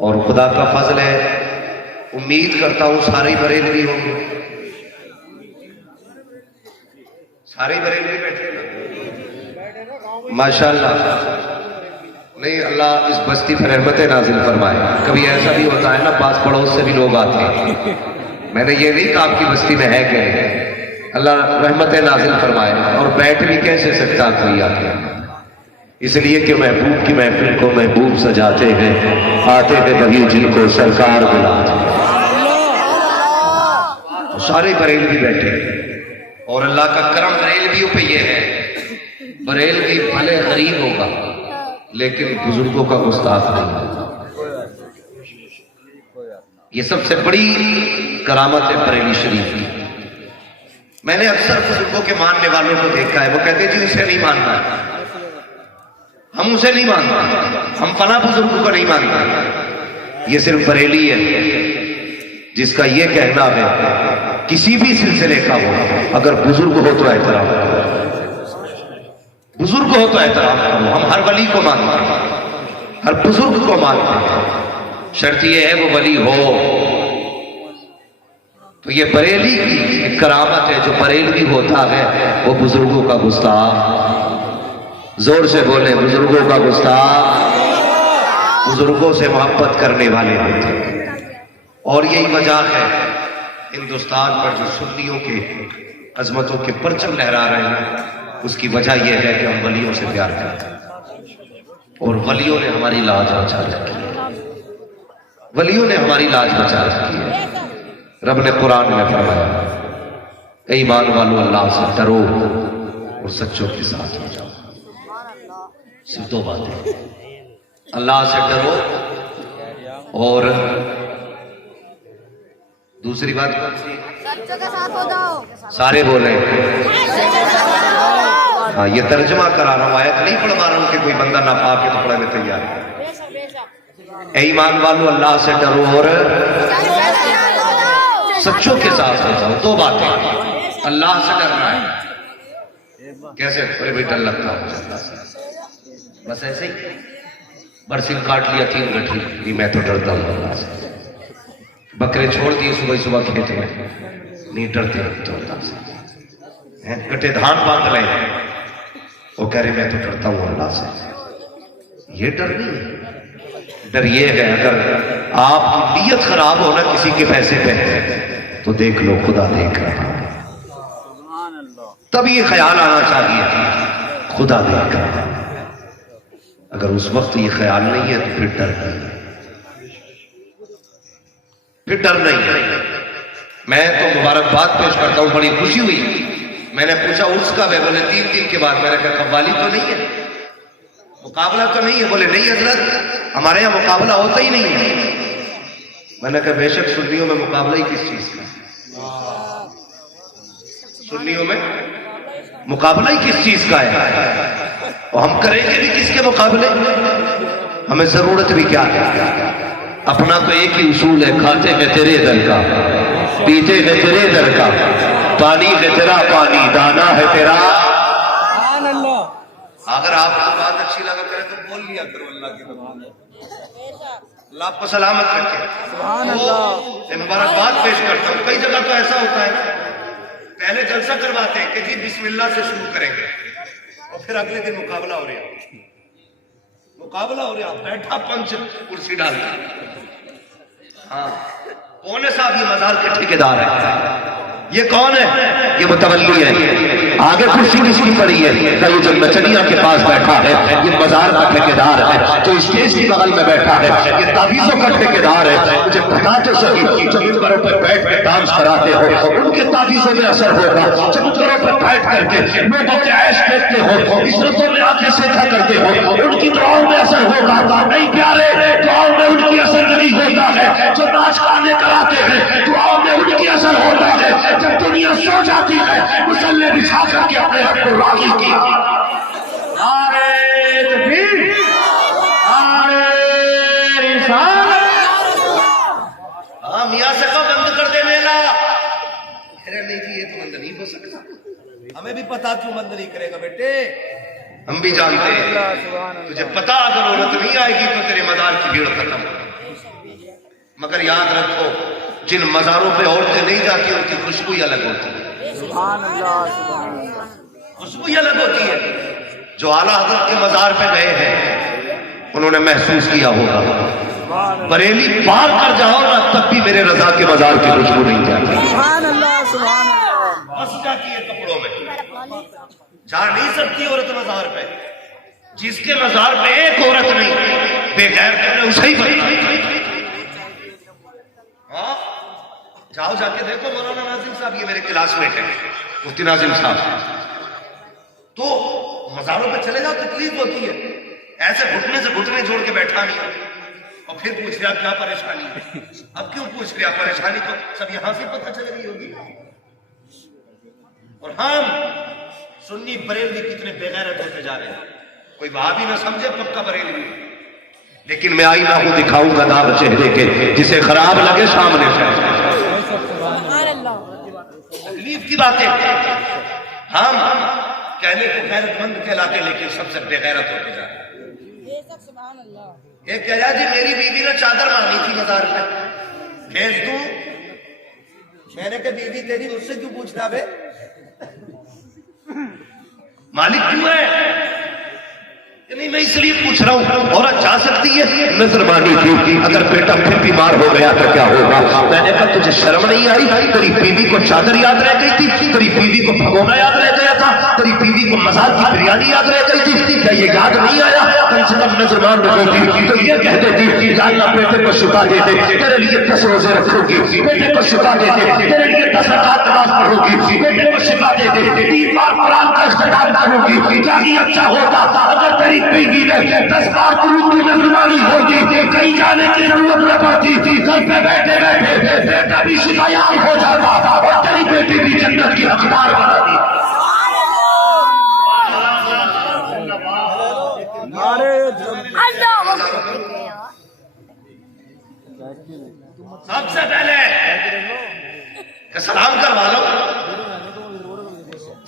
اور خدا کا فضل ہے، امید کرتا ہوں سارے بریلوی ہوں گے، سارے بریلوی بیٹھے ماشاءاللہ۔ نہیں، اللہ اس بستی پر رحمت نازل فرمائے۔ کبھی ایسا بھی ہوتا ہے نا، پاس پڑوس سے بھی لوگ آتے ہیں، میں نے یہ نہیں کہا آپ کی بستی میں ہے کہ نہیں، اللہ رحمت نازل فرمائے۔ اور بیٹھ بھی کیسے سکتا کوئی آتے، اس لیے کہ محبوب کی محفل کو محبوب سجاتے ہیں، آتے ہیں وہی جن کو سرکار بلاتے ہیں۔ سارے بریلوی بیٹھے اور اللہ کا کرم بریلویوں پہ یہ ہے، بریلوی بھلے غریب ہوگا لیکن بزرگوں کا گستاخ نہیں ہے۔ یہ سب سے بڑی کرامت ہے بریلی شریف کی۔ میں نے اکثر بزرگوں کے ماننے والوں کو دیکھا ہے، وہ کہتے ہیں جی اسے نہیں ماننا، ہم اسے نہیں مانتے، ہم فلاں بزرگ کو نہیں مانتے۔ یہ صرف بریلی ہے جس کا یہ کہنا ہے کسی بھی سلسلے کا ہو، اگر بزرگ ہو تو احترام کرو، بزرگ ہو تو احترام کرو۔ ہم ہر ولی کو مانتے ہیں، ہر بزرگ کو مانتے ہیں، شرط یہ ہے وہ ولی ہو۔ تو یہ بریلی کی کرامت ہے، جو بریلوی ہوتا ہے وہ بزرگوں کا گستاخ، زور سے بولیں، بزرگوں کا گستاخ، بزرگوں سے محبت کرنے والے ہوتے ہیں۔ اور یہی وجہ ہے ہندوستان پر جو سنیوں کے عظمتوں کے پرچم لہرا رہے ہیں، اس کی وجہ یہ ہے کہ ہم ولیوں سے پیار کرتے ہیں، اور ولیوں نے ہماری لاج بچا رکھی ہے، ولیوں نے ہماری لاج بچا رکھی ہے۔ رب نے قرآن میں فرمایا، اے ایمان والو اللہ سے ڈرو اور سچوں کے ساتھ ہو جاؤ۔ صرف دو باتیں، اللہ سے ڈرو اور دوسری بات سچوں کے ساتھ ہو جاؤ۔ سارے بولیں، ہاں یہ ترجمہ کرا رہا ہوں، آیت نہیں پڑھوا رہا ہوں کہ کوئی بندہ ناپاک کے کپڑے میں تیار ہے۔ اے ایمان والو اللہ سے ڈرو اور سچوں کے ساتھ ہو جاؤ۔ دو باتیں، اللہ سے ڈرنا ہے، کیسے؟ ارے بھائی ڈر لگتا ہے بس ایسے ہی، برسنگ کاٹ لیا 3 گٹھی، نہیں میں تو ڈرتا ہوں اللہ سے۔ بکرے چھوڑ دیے صبح صبح کھیت میں، نہیں ڈرتے تو اللہ سے۔ کٹے دھان باندھ لے، وہ کہہ رہے میں تو ڈرتا ہوں اللہ سے۔ یہ ڈر نہیں ہے، ڈر یہ ہے اگر آپ کی نیت خراب ہونا کسی کے پیسے پہ تو دیکھ لو خدا دیکھ رہا ہے، تب یہ خیال آنا چاہیے خدا دیکھ رہا ہے۔ اگر اس وقت یہ خیال نہیں ہے تو پھر ڈر نہیں ہے، پھر ڈر نہیں ہے۔ میں تو مبارکباد پیش کرتا ہوں، بڑی خوشی ہوئی، میں نے پوچھا اس کا بے، بولے 3 دن کے بعد۔ میں نے کہا قوالی تو نہیں ہے، مقابلہ تو نہیں ہے؟ بولے نہیں حضرت ہمارے یہاں مقابلہ ہوتا ہی نہیں ہے۔ میں نے کہا بے شک سنیوں میں مقابلہ ہی کس چیز کا ہے، سنیوں میں مقابلہ ہی کس چیز کا ہے، اور ہم کریں گے بھی کس کے مقابلے؟ ہمیں ضرورت بھی کیا ہے؟ اپنا تو ایک ہی اصول ہے، کھاتے ہیں تیرے در کا، پیتے ہیں تیرے در کا، پانی ہے تیرا پانی، دانا ہے تیرا۔ اگر آپ کو بات اچھی لگا کرے تو بول لیا کرو اللہ کی زبان، اللہ آپ کو سلامت رکھے۔ میں مبارکباد پیش کرتا ہوں۔ کئی جگہ تو ایسا ہوتا ہے نا، پہلے جلسہ کرواتے ہیں کہ جی بسم اللہ سے شروع کریں گے، اور پھر اگلے دن مقابلہ ہو رہا ہے، مقابلہ ہو رہا، بیٹھا پنچ کرسی ڈال کے۔ ہاں کون ہے صاحب؟ یہ مزار کے ٹھیکیدار ہے۔ یہ کون ہے؟ یہ متولی ہے۔ آگے کرسی کس کی پڑی ہے؟ یہ جو نچنیا کے پاس بیٹھا ہے یہ مزار کا ٹھیکیدار ہے، جو اسٹیج کی بغل میں بیٹھا ہے یہ تعویذوں کا ٹھیکیدار ہے۔ مجھے بتا تو صحیح، جو ممبروں پر بیٹھ کے ڈانس کراتے ہو ان کے تعویذوں میں اثر ہوگا، جو ممبروں پر بیٹھ کر کے لوگوں کے عیش دیکھتے ہو، عزتوں میں آنکھیں سیدھا کرتے ہو، ان کی دعاؤں میں اثر ہوگا۔ نہیں پیارے، دعاؤں میں ان کی اثر نہیں ہوتا ہے۔ جو ناچ گانے کراتے ہیں دعاؤں میں ان کی اثر ہوتا ہے۔ جب دنیا سو جاتی ہے مسلح بچھا کر کے اپنے رب کو راضی کیا۔ نعرہ تکبیر، نعرہ رسالت۔ ہاں میاں سے کہو بند کر دے میلہ۔ نہیں جی یہ تو بند نہیں ہو سکتا، ہمیں بھی پتا کیوں بند نہیں کرے گا بیٹے، ہم بھی جانتے ہیں۔ تجھے پتا اگر عورت نہیں آئے گی تو تیرے مزار کی بھیڑ ختم۔ مگر یاد رکھو جن مزاروں پہ عورتیں نہیں جاتی ان کی خوشبو ہی الگ ہوتی ہے. سبحان اللہ سبحان اللہ. خوشبو ہی الگ ہوتی ہے. جو اعلیٰ حضرت کے مزار پہ گئے ہیں انہوں نے محسوس کیا ہوگا بریلی پار کر جاؤ نا تب بھی میرے رضا کے مزار کی خوشبو نہیں جاتی. سبحان اللہ سبحان اللہ. بس جاتی ہے کپڑوں میں. جا نہیں سکتی عورت مزار پہ. جس کے مزار پہ ایک عورت نہیں بے غیر کرنے اسے ہی بنتا. ہاں جاؤ جا کے دیکھو مولانا ناظم صاحب یہ میرے کلاس میٹ ہیں مفتی ناظم صاحب. تو مزاروں پہ چلے جاؤ تکلیف ہوتی ہے. ایسے گھٹنے سے گھٹنے جوڑ کے بیٹھا نہیں اور پھر پوچھ رہا کیا پریشانی ہے. اب کیوں پوچھ رہا پریشانی تو سب یہاں سے پتہ چل رہی ہوگی. اور ہم سنی بریلوی کتنے بے غیرت ہوتے جا رہے ہیں. کوئی وہابی نہ سمجھے پکا بریلوی. لیکن میں آئینہ کو دکھاؤں گا داغ چہرے کے جسے خراب لگے سامنے سے. تکلیف کی باتیں ہم کہنے کو غیرت مند کہلاتے لیکن سب سے بے غیرت ہوتے جا رہے ہیں. ایک کہا جی میری بیوی نے چادر مانگی تھی مزار پہ بھیج دوں. میں نے کہا بیوی تیری مجھ سے کیوں پوچھتا بے مالک کیوں ہے. نہیں میں اس لیے پوچھ رہا ہوں عورت جا سکتی ہے. نظر مانی تھی اگر بیٹا پھر بیمار ہو گیا تو کیا ہوگا. میں نے کہا تجھے شرم نہیں آئی. تیری بیوی کو چادر یاد رہ گئی تھی. تیری بیوی کو بھگونا یاد رہ گیا تھا. تیری بیوی کو مزار کی بریانی یاد رہ گئی تھی. کیا یہ یاد نہیں آیا. کم سے کم نظر مان رکھو گی تو یہ کہہ دیتی کہ اللہ بیٹے کو شفا دے دے تیرے لیے 10 روزے رکھو گی. بیٹے کو شفا دے دے تیرے لیے 10 رکعت نماز پڑھو گی. بیٹے کو شفا دے دے 3 بار قرآن کا اختتام کرو گی. کیا یہ اچھا ہوتا اگر تیری بیوی نے 10 بار درود کی نظرمانی ہوگی. کہیں جانے کی ضرورت نہ پڑتی تھی. گھر پہ بیٹھے بیٹھے بیٹا بھی شفایاب ہو جاتا اور تیری بیٹی بھی جنت کی حقدار بنا دی. سب سے پہلے کہ سلام کروا لو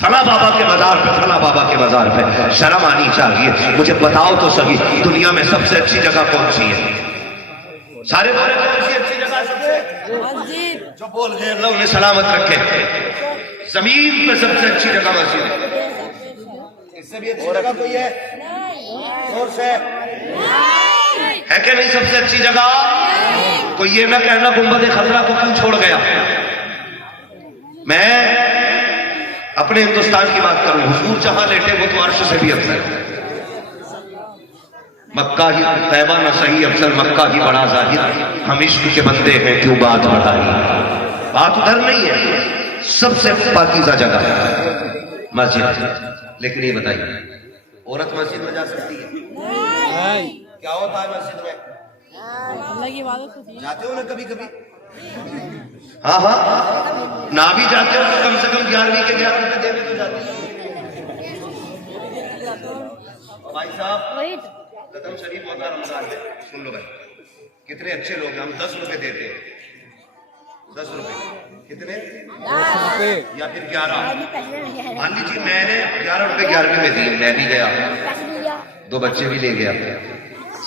فلاں بابا کے مزار پہ فلاں بابا کے مزار پہ. شرم آنی چاہیے. مجھے بتاؤ تو صحیح دنیا میں سب سے اچھی جگہ کون سی ہے. سارے بارے کون سی اچھی جگہ سب سے جو بول گئے اللہ انہیں سلامت رکھے. زمین پہ سب سے اچھی جگہ مسجد ہے. اس سے بھی اچھی جگہ کوئی ہے اور سے ہے کہ نہیں. سب سے اچھی جگہ کوئی یہ نہ کہنا گنبد خضرا کو کیوں چھوڑ گیا. میں اپنے ہندوستان کی بات کروں. حضور جہاں لیٹے وہ تو عرش سے بھی افضل ہے. مکہ ہی طیبہ نہ صحیح افضل مکہ ہی بڑا ظاہر. ہم عشق کے بندے ہیں کیوں بات بڑھائی. بات ادھر نہیں ہے. سب سے پاکیزہ جگہ ہے مسجد. لیکن یہ بتائیے عورت مسجد میں جا سکتی ہے. کیا ہوتا ہے مسجد میں جاتے ہو نا کبھی کبھی. ہاں ہاں نہ بھی جاتے ہو تو کم سے کم 11ویں کے 11 روپے دینے تو جاتے ہیں. بھائی صاحب قدم شریف ہوتا رمضان ہے. سن لو بھائی کتنے اچھے لوگ ہیں. ہم 10 روپے دیتے ہیں. 10 روپے کتنے یا پھر 11. مان لیجیے میں نے 11 روپے 11ویں میں دیے. میں بھی گیا 2 بچے بھی لے گیا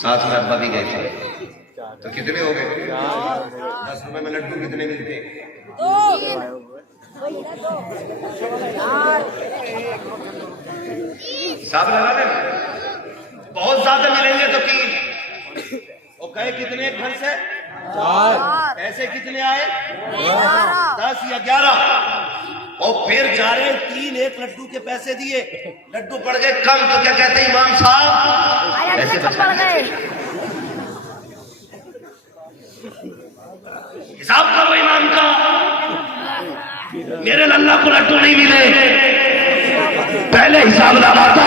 ساتھ میں ابا بھی گئے تھے. تو کتنے ہو گئے 10 روپے میں لڈو کتنے ملتے ہیں. حساب لگا دیں. بہت زیادہ ملیں گے تو 3 وہ کہے کتنے گھر سے 4. پیسے کتنے آئے 10 یا 11. اور پھر جا رہے 3 ایک لڈو کے پیسے دیے. لڈو پڑ گئے کم تو کیا کہتے ہیں امام صاحب ایسے پڑ گئے. حساب کرو امام کا. میرے للہ کو لڈو نہیں ملے. پہلے حساب لگاتا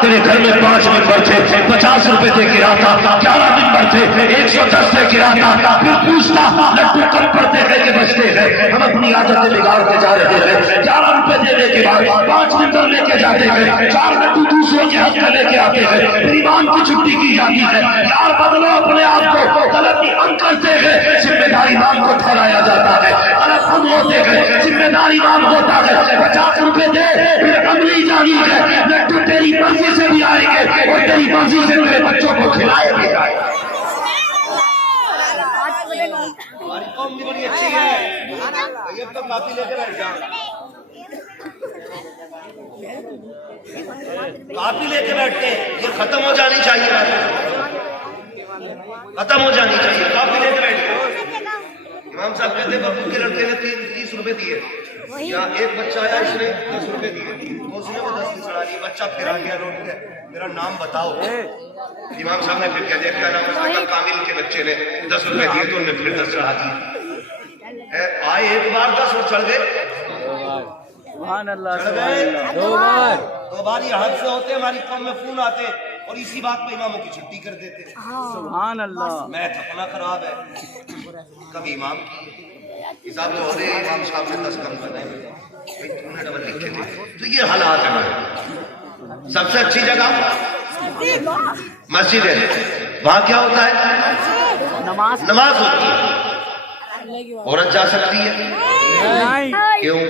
تیرے گھر میں 5 ممبر تھے 50 روپے دے کے آتا. 11 ممبر تھے 110 دے کے آتا. پھر پوچھتا لڈو کم پڑتے ہیں کہ بچتے ہیں. ہم اپنی عادتیں بگاڑتے جا رہے ہیں. 11 روپے دینے کے بعد 5 ممبر لے کے جاتے ہیں. 4 لڈو دوسروں کے حق میں لے کے آتے ہیں. پھر ایمان کی چھٹی کی جاتی ہے. یار بدلو اپنے آپ کو. غلطی ہم کرتے ہیں ذمہ دار ایمان کو ٹھہرایا جاتا ہے. غلط ہم ہوتے ہیں ذمہ دار ایمان ہوتا ہے. 50 روپے دے پھر عملی جانی ہے. لڈو تیری مرضی سے بھی آئیں گے اور تیری مرضی سے تیرے بچوں کو کھلائے بھی جائیں. ہماری قوم بھی بڑی اچھی ہے. یہ تو کافی لے کے بیٹھ جاؤ, کافی لے کے بیٹھتے ہیں. یہ ختم ہو جانی چاہیے, ختم ہو جانی چاہیے. کافی لے کے بیٹھتے. امام صاحب کہتے بابو کے لڑکے نے 30 روپے دیے, یا ایک بچہ آیا اس نے 10 روپے دیے, اس نے وہ 10 کی سڑا لی. بچہ پھر آ گیا روٹ کے, میرا نام بتاؤ. امام صاحب نے پھر کہہ دیا کیا نام ہے؟ کامل کے بچے نے 10 روپے دیے تو انہوں نے پھر 10 چڑھا دی. آئے ایک بار 10 اور چڑھ گئے. سبحان اللہ, چڑھ سبحان گئے اللہ. دو بار یہ حادثے ہوتے, ہماری قوم میں فون آتے اور اسی بات پہ اماموں کی چھٹی کر دیتے. سبحان اللہ. میتھ اپنا خراب ہے, کبھی امام کی حساب تو ہو رہے امام صاحب نے 10 کم کرنے میں ڈبل لکھے تھے. تو یہ حالات ہے. سب سے اچھی جگہ مسجد ہے. وہاں کیا ہوتا ہے؟ نماز ہوتی ہے. عورت جا سکتی ہے؟ نہیں. کیوں؟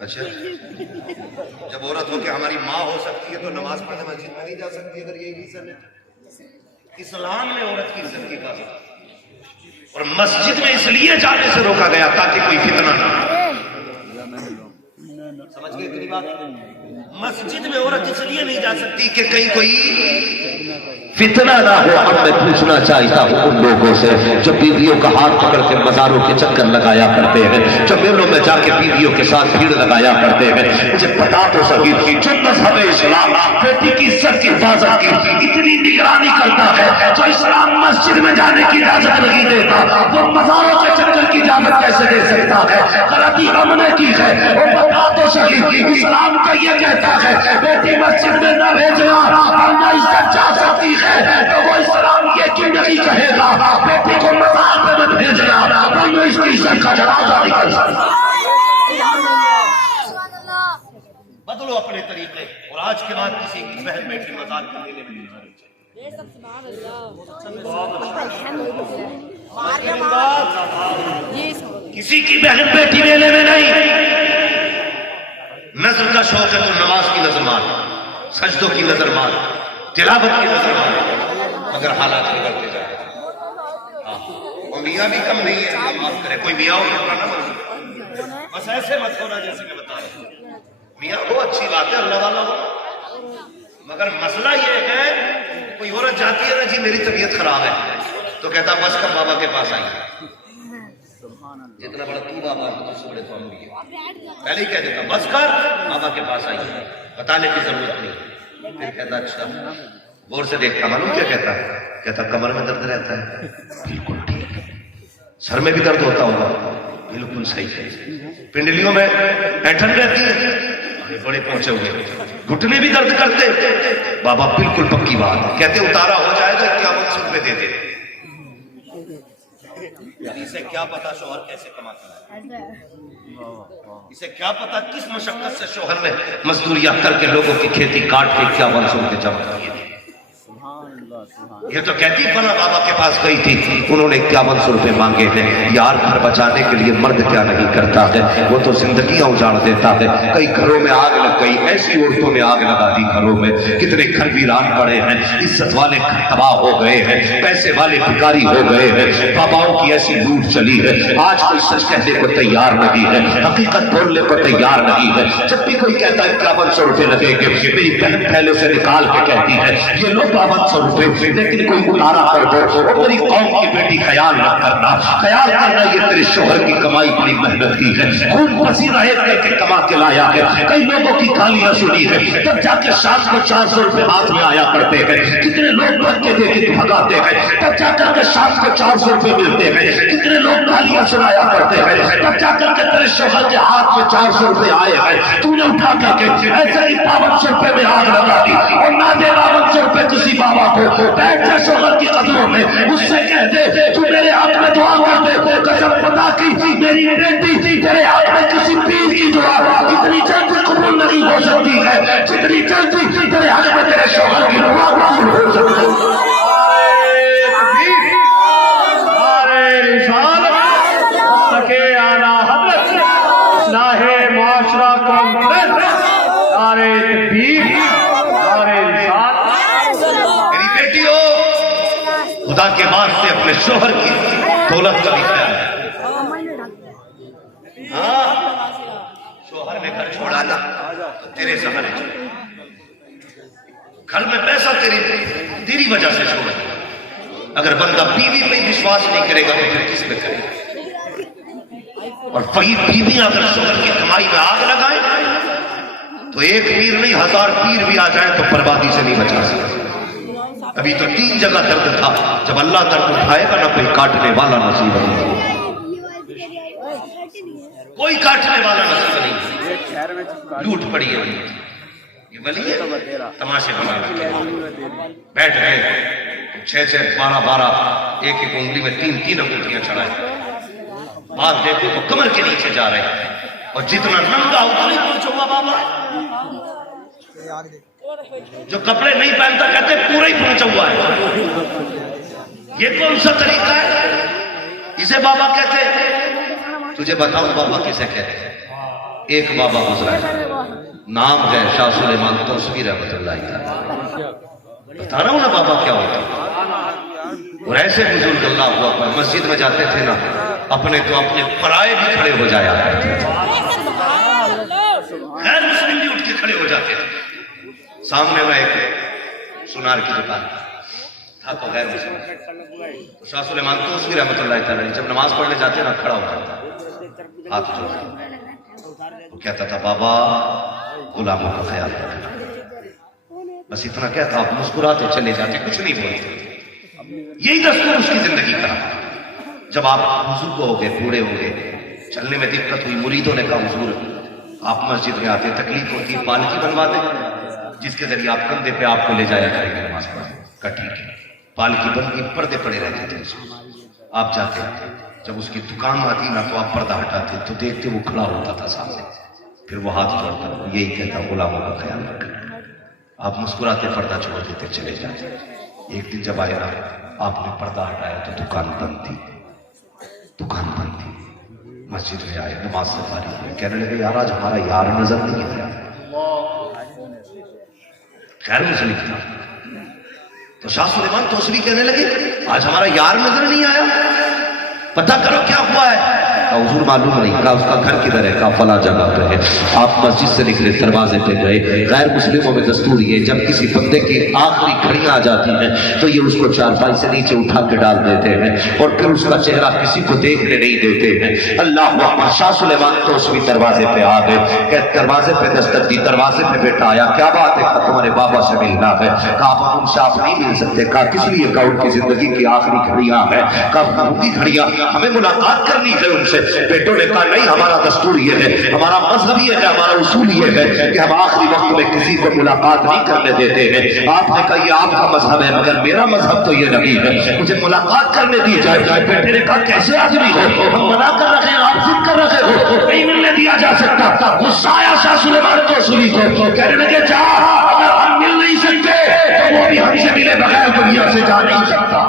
اچھا, جب عورت ہو کے ہماری ماں ہو سکتی ہے تو نماز پڑھنے مسجد میں نہیں جا سکتی اگر یہی ریزن ہے؟ اسلام نے عورت کی عزت کی بات, اور مسجد میں اس لیے جانے سے روکا گیا تاکہ کوئی فتنہ نہ ہو. سمجھ گئے اتنی بات؟ مسجد میں عورت اس لیے نہیں جا سکتی کہ کہیں کوئی فتنہ نہ ہو. اب میں پوچھنا چاہتا ہوں ان لوگوں سے جو بیویوں کا ہاتھ پکڑ کے مزاروں کے چکر لگایا کرتے ہیں, جو میلوں میں جا کے بیویوں کے ساتھ بھیڑ لگایا کرتے ہیں, مجھے بتا تو صحیح تھی جو مذہب اسلام بیٹی کی عزت کی حفاظت کی اتنی نگرانی کرتا ہے, جو اسلام مسجد میں جانے کی اجازت نہیں دیتا, وہ مزاروں کے چکر کی اجازت کیسے دے سکتا ہے؟ غلطی ہم نے کی ہے. وہ بتا تو صحیح, اسلام کا یہ کہتا ہے بیٹی مسجد میں نہ بھیجنا ورنہ عزت جا سکتی ہے. تو وہ اسلام یہ کیوں نہیں کہے گا بیٹی کو مزار میں مت بھیجنا ورنہ اس کی عزت کا جنازہ نکل سکتا. بدلو اپنے طریقے, اور آج کے بعد کسی کی بہن بیٹی مزار کے میلے میں نہیں جانی چاہیے. کسی کی بہن بیٹی میلے میں نہیں. نظر کا شوق ہے تو نماز کی نظر مار, سجدوں کی نظر مار, تلاوت کی نظر مار, مگر حالات بگڑتے جائیں. اور میاں بھی کم نہیں ہے, اللہ معاف کرے. کوئی میاں ہو تو نہ بن, بس ایسے مت ہونا جیسے میں بتا رہا ہوں. میاں وہ اچھی بات ہے اللہ والا ہو, مگر مسئلہ یہ ہے کوئی عورت جاتی ہے نا جی میری طبیعت خراب ہے, تو کہتا بس کر بابا کے پاس آئی. جتنا بڑا تو بابا تو اس سے بڑے تو ہم بھی ہیں. پہلے ہی کہہ دیتا بس کر بابا کے پاس آئی, بتانے کی ضرورت نہیں. پھر کہتا اچھا, غور سے دیکھتا, معلوم کیا کہتا ہے؟ کہتا کمر میں درد رہتا ہے, بالکل ٹھیک ہے. سر میں بھی درد ہوتا ہوگا, بالکل صحیح ہے. پنڈلیوں میں ایٹھن رہتی ہے, بڑے پہنچے ہوئے. گھٹنے بھی درد کرتے, بابا بالکل پکی بات. کہتے اتارا ہو جائے گا 51 روپے دے دے. اسے کیا پتا شوہر کیسے کماتا ہے, اسے کیا پتا کس مشقت سے شوہر نے مزدوریاں کر کے لوگوں کی کھیتی کاٹ کے 51 روپے جمع کیے. یہ تو کہتی بنا بابا کے پاس گئی تھی, انہوں نے 51 روپے مانگے تھے. یار گھر بچانے کے لیے مرد کیا نہیں کرتا ہے, وہ تو زندگیاں اجاڑ دیتا ہے. کئی گھروں میں آگ لگ گئی, ایسی عورتوں نے آگ لگا دی گھروں میں. کتنے گھر ویران پڑے ہیں, عزت والے گھر تباہ ہو گئے ہیں, پیسے والے بھکاری ہو گئے ہیں, باباؤں کی ایسی لوٹ چلی ہے. آج کوئی سچ کہنے کو تیار نہیں ہے, حقیقت بولنے کو تیار نہیں ہے. جب بھی کوئی کہتا ہے 51 روپے لگے گے, میری بہن پہلے سے نکال کے کہتی ہے یہ لو 52 روپے, لیکن کوئی اتارا کر دو. میری قوم کی بیٹی خیال نہ کرنا, خیال کرنا یہ تیرے شوہر کی کمائی بڑی محنت کی ہے, خون پسینہ ایک کر کے کما کے لایا ہے. کئی لوگوں کی گالیاں سنی ہے, تب جا کے شام کو 400 روپے ہاتھ میں آیا کرتے ہیں. کتنے لوگ بچ کے دے کے بھگاتے ہیں, تب جا کر کے شام کو 400 روپے ملتے ہیں. کتنے لوگ گالیاں سنایا کرتے ہیں, تب جا کر کے تیرے شوہر کے ہاتھ میں 400 روپے آئے ہیں. تو نے اٹھا کر کے ایسے ہی 52 روپے میں آگ لگا دی, اور نہ دے 52 روپے کسی بابا کو. بیٹھ کے شوہر کی قدموں میں اس سے کہہ دے تو میرے حق میں دعا کر دے. قسم خدا کی میری بیٹی تیرے حق میں کسی پیر کی دعا اتنی جلدی قبول نہیں ہو سکتی ہے جتنی جلدی تیرے حق میں تیرے شوہر کی دعا قبول ہو سکتی ہے. شوہر کی دولت کا بھی خیال ہے. ہاں شوہر نے گھر چھوڑا نا تو تیرے سہارے چھوڑا. گھر میں پیسہ تیری وجہ سے چھوڑا. اگر بندہ بیوی پہ وشواس نہیں کرے گا تو پھر کس پہ کرے گا؟ اور بیویاں اگر شوہر کی کمائی میں آگ لگائیں تو ایک پیر نہیں 1000 پیر بھی آ جائیں تو بربادی سے نہیں بچا سکتے. ابھی تو 3 جگہ درد تھا. جب اللہ درد اٹھائے گا نا کوئی کاٹنے والا نصیب نہیں. کوئی کاٹنے والا نصیب نہیں. لوٹ پڑی ہے یہ ولی ہے تماشے بنا بیٹھ گئے 6 12 ایک انگلی میں 3 انگلیاں چڑھائے. بات دیکھو تو کمر کے نیچے جا رہے ہیں اور جتنا ننگا اتنا نہیں پہنچا ہوا بابا. جو کپڑے نہیں پہنتا کہتے پورا ہی پہنچا ہوا ہے. یہ کون سا طریقہ ہے؟ اسے بابا کہتے ہیں. تجھے بتاؤں بابا کسے کہتے ہیں. ایک بابا گزرا ہے نام ہے شاہ سلیمان توسوی رحمۃ اللہ تعالی. بتا رہا ہوں نا بابا کیا ہوتا ہے. اور ایسے بزرگ اللہ ہوا پر مسجد میں جاتے تھے نا اپنے تو اپنے پرائے بھی کھڑے ہو جایا کرتے تھے. غیر مسلم بھی اٹھ کے کھڑے ہو جاتے تھے. سامنے میں ایک سونار کی دکان تھا تو غیر مسلم تو شاہ سلیمان توسوی رحمۃ اللہ تعالی جب نماز پڑھنے جاتے نا کھڑا ہو جاتا ہاتھ جوڑتا. وہ کہتا تھا بابا غلاموں کا خیال رکھنا. بس اتنا کہتا آپ مسکراتے چلے جاتے کچھ نہیں بولتے. یہی دستور اس کی زندگی کا. جب آپ بزرگ ہو گئے بوڑھے ہو گئے چلنے میں دقت ہوئی مریدوں نے کہا حضور آپ مسجد میں آتے تکلیف ہوتی پالکی بنوا دیں جس کے ذریعے آپ کندھے پہ آپ کو لے جایا کریں گے نماز پڑھنے. کا ٹھیک ہے. پالکی بن کے پردے پڑے رہتے تھے اس میں. آپ جاتے جب اس کی دکان آتی نا تو آپ پردہ ہٹاتے تو دیکھتے وہ کھڑا ہوتا تھا سامنے. پھر وہ ہاتھ جوڑتا یہی کہتا غلاموں کا خیال رکھنا. آپ مسکراتے پردہ چھوڑ دیتے چلے جاتے. ایک دن جب آیا آپ نے پردہ ہٹایا تو دکان بند تھی. مسجد میں آئے نماز سے فارغ ہوئے کہنے لگے یار آج ہمارا یار نظر نہیں آیا. خیر مسلم تھا تو شاہ سلیمان توسوی کہنے لگے آج ہمارا یار نظر نہیں آیا پتہ کرو کیا ہوا ہے. کہا حضور معلوم نہیں. کہا اس کا گھر کدھر ہے؟ کہا فلاں جگہ پہ ہے. آپ مسجد سے نکلے دروازے پہ گئے. غیر مسلموں میں دستور یہ جب کسی بندے کی آخری گھڑیاں آ جاتی ہیں تو یہ اس کو چارپائی سے نیچے اٹھا کے ڈال دیتے ہیں اور پھر اس کا چہرہ کسی کو دیکھنے نہیں دیتے ہیں. اللہ اکبر. شاہ سلیمان توسوی دروازے پہ آ گئے کہ دروازے پہ دستک دی. دروازے پہ بیٹا آیا. کیا بات ہے؟ کہا تمہارے بابا سے ملنا ہے. کہا آپ ہم شاہ نہیں مل سکتے. کہا کس لیے؟ کہا ان کی زندگی کی آخری گھڑیاں ہیں. کہا ان کی گھڑیاں ہمیں ملاقات کرنی ہے ان سے. بیٹوں نے کہا نہیں ہمارا دستور یہ ہے ہمارا مذہب یہ ہے ہمارا اصول یہ ہے کہ ہم آخری وقت میں کسی کو ملاقات نہیں کرنے دیتے ہیں. آپ نے کہا یہ آپ کا مذہب ہے مگر میرا مذہب تو یہ نہیں ہے مجھے ملاقات کرنے دی جائے. بیٹے نے کہا کیسے آدمی ہو ہم منع کر رہے ہیں آپ ضد کر رہے ہو نہیں ملنے دیا جا سکتا. غصہ آیا شاہ سلیمان توسوی کو کہنے لگے جا اگر ہم مل نہیں سکتے تو وہ بھی ہم سے ملے بغیر دنیا سے جا نہیں سکتا.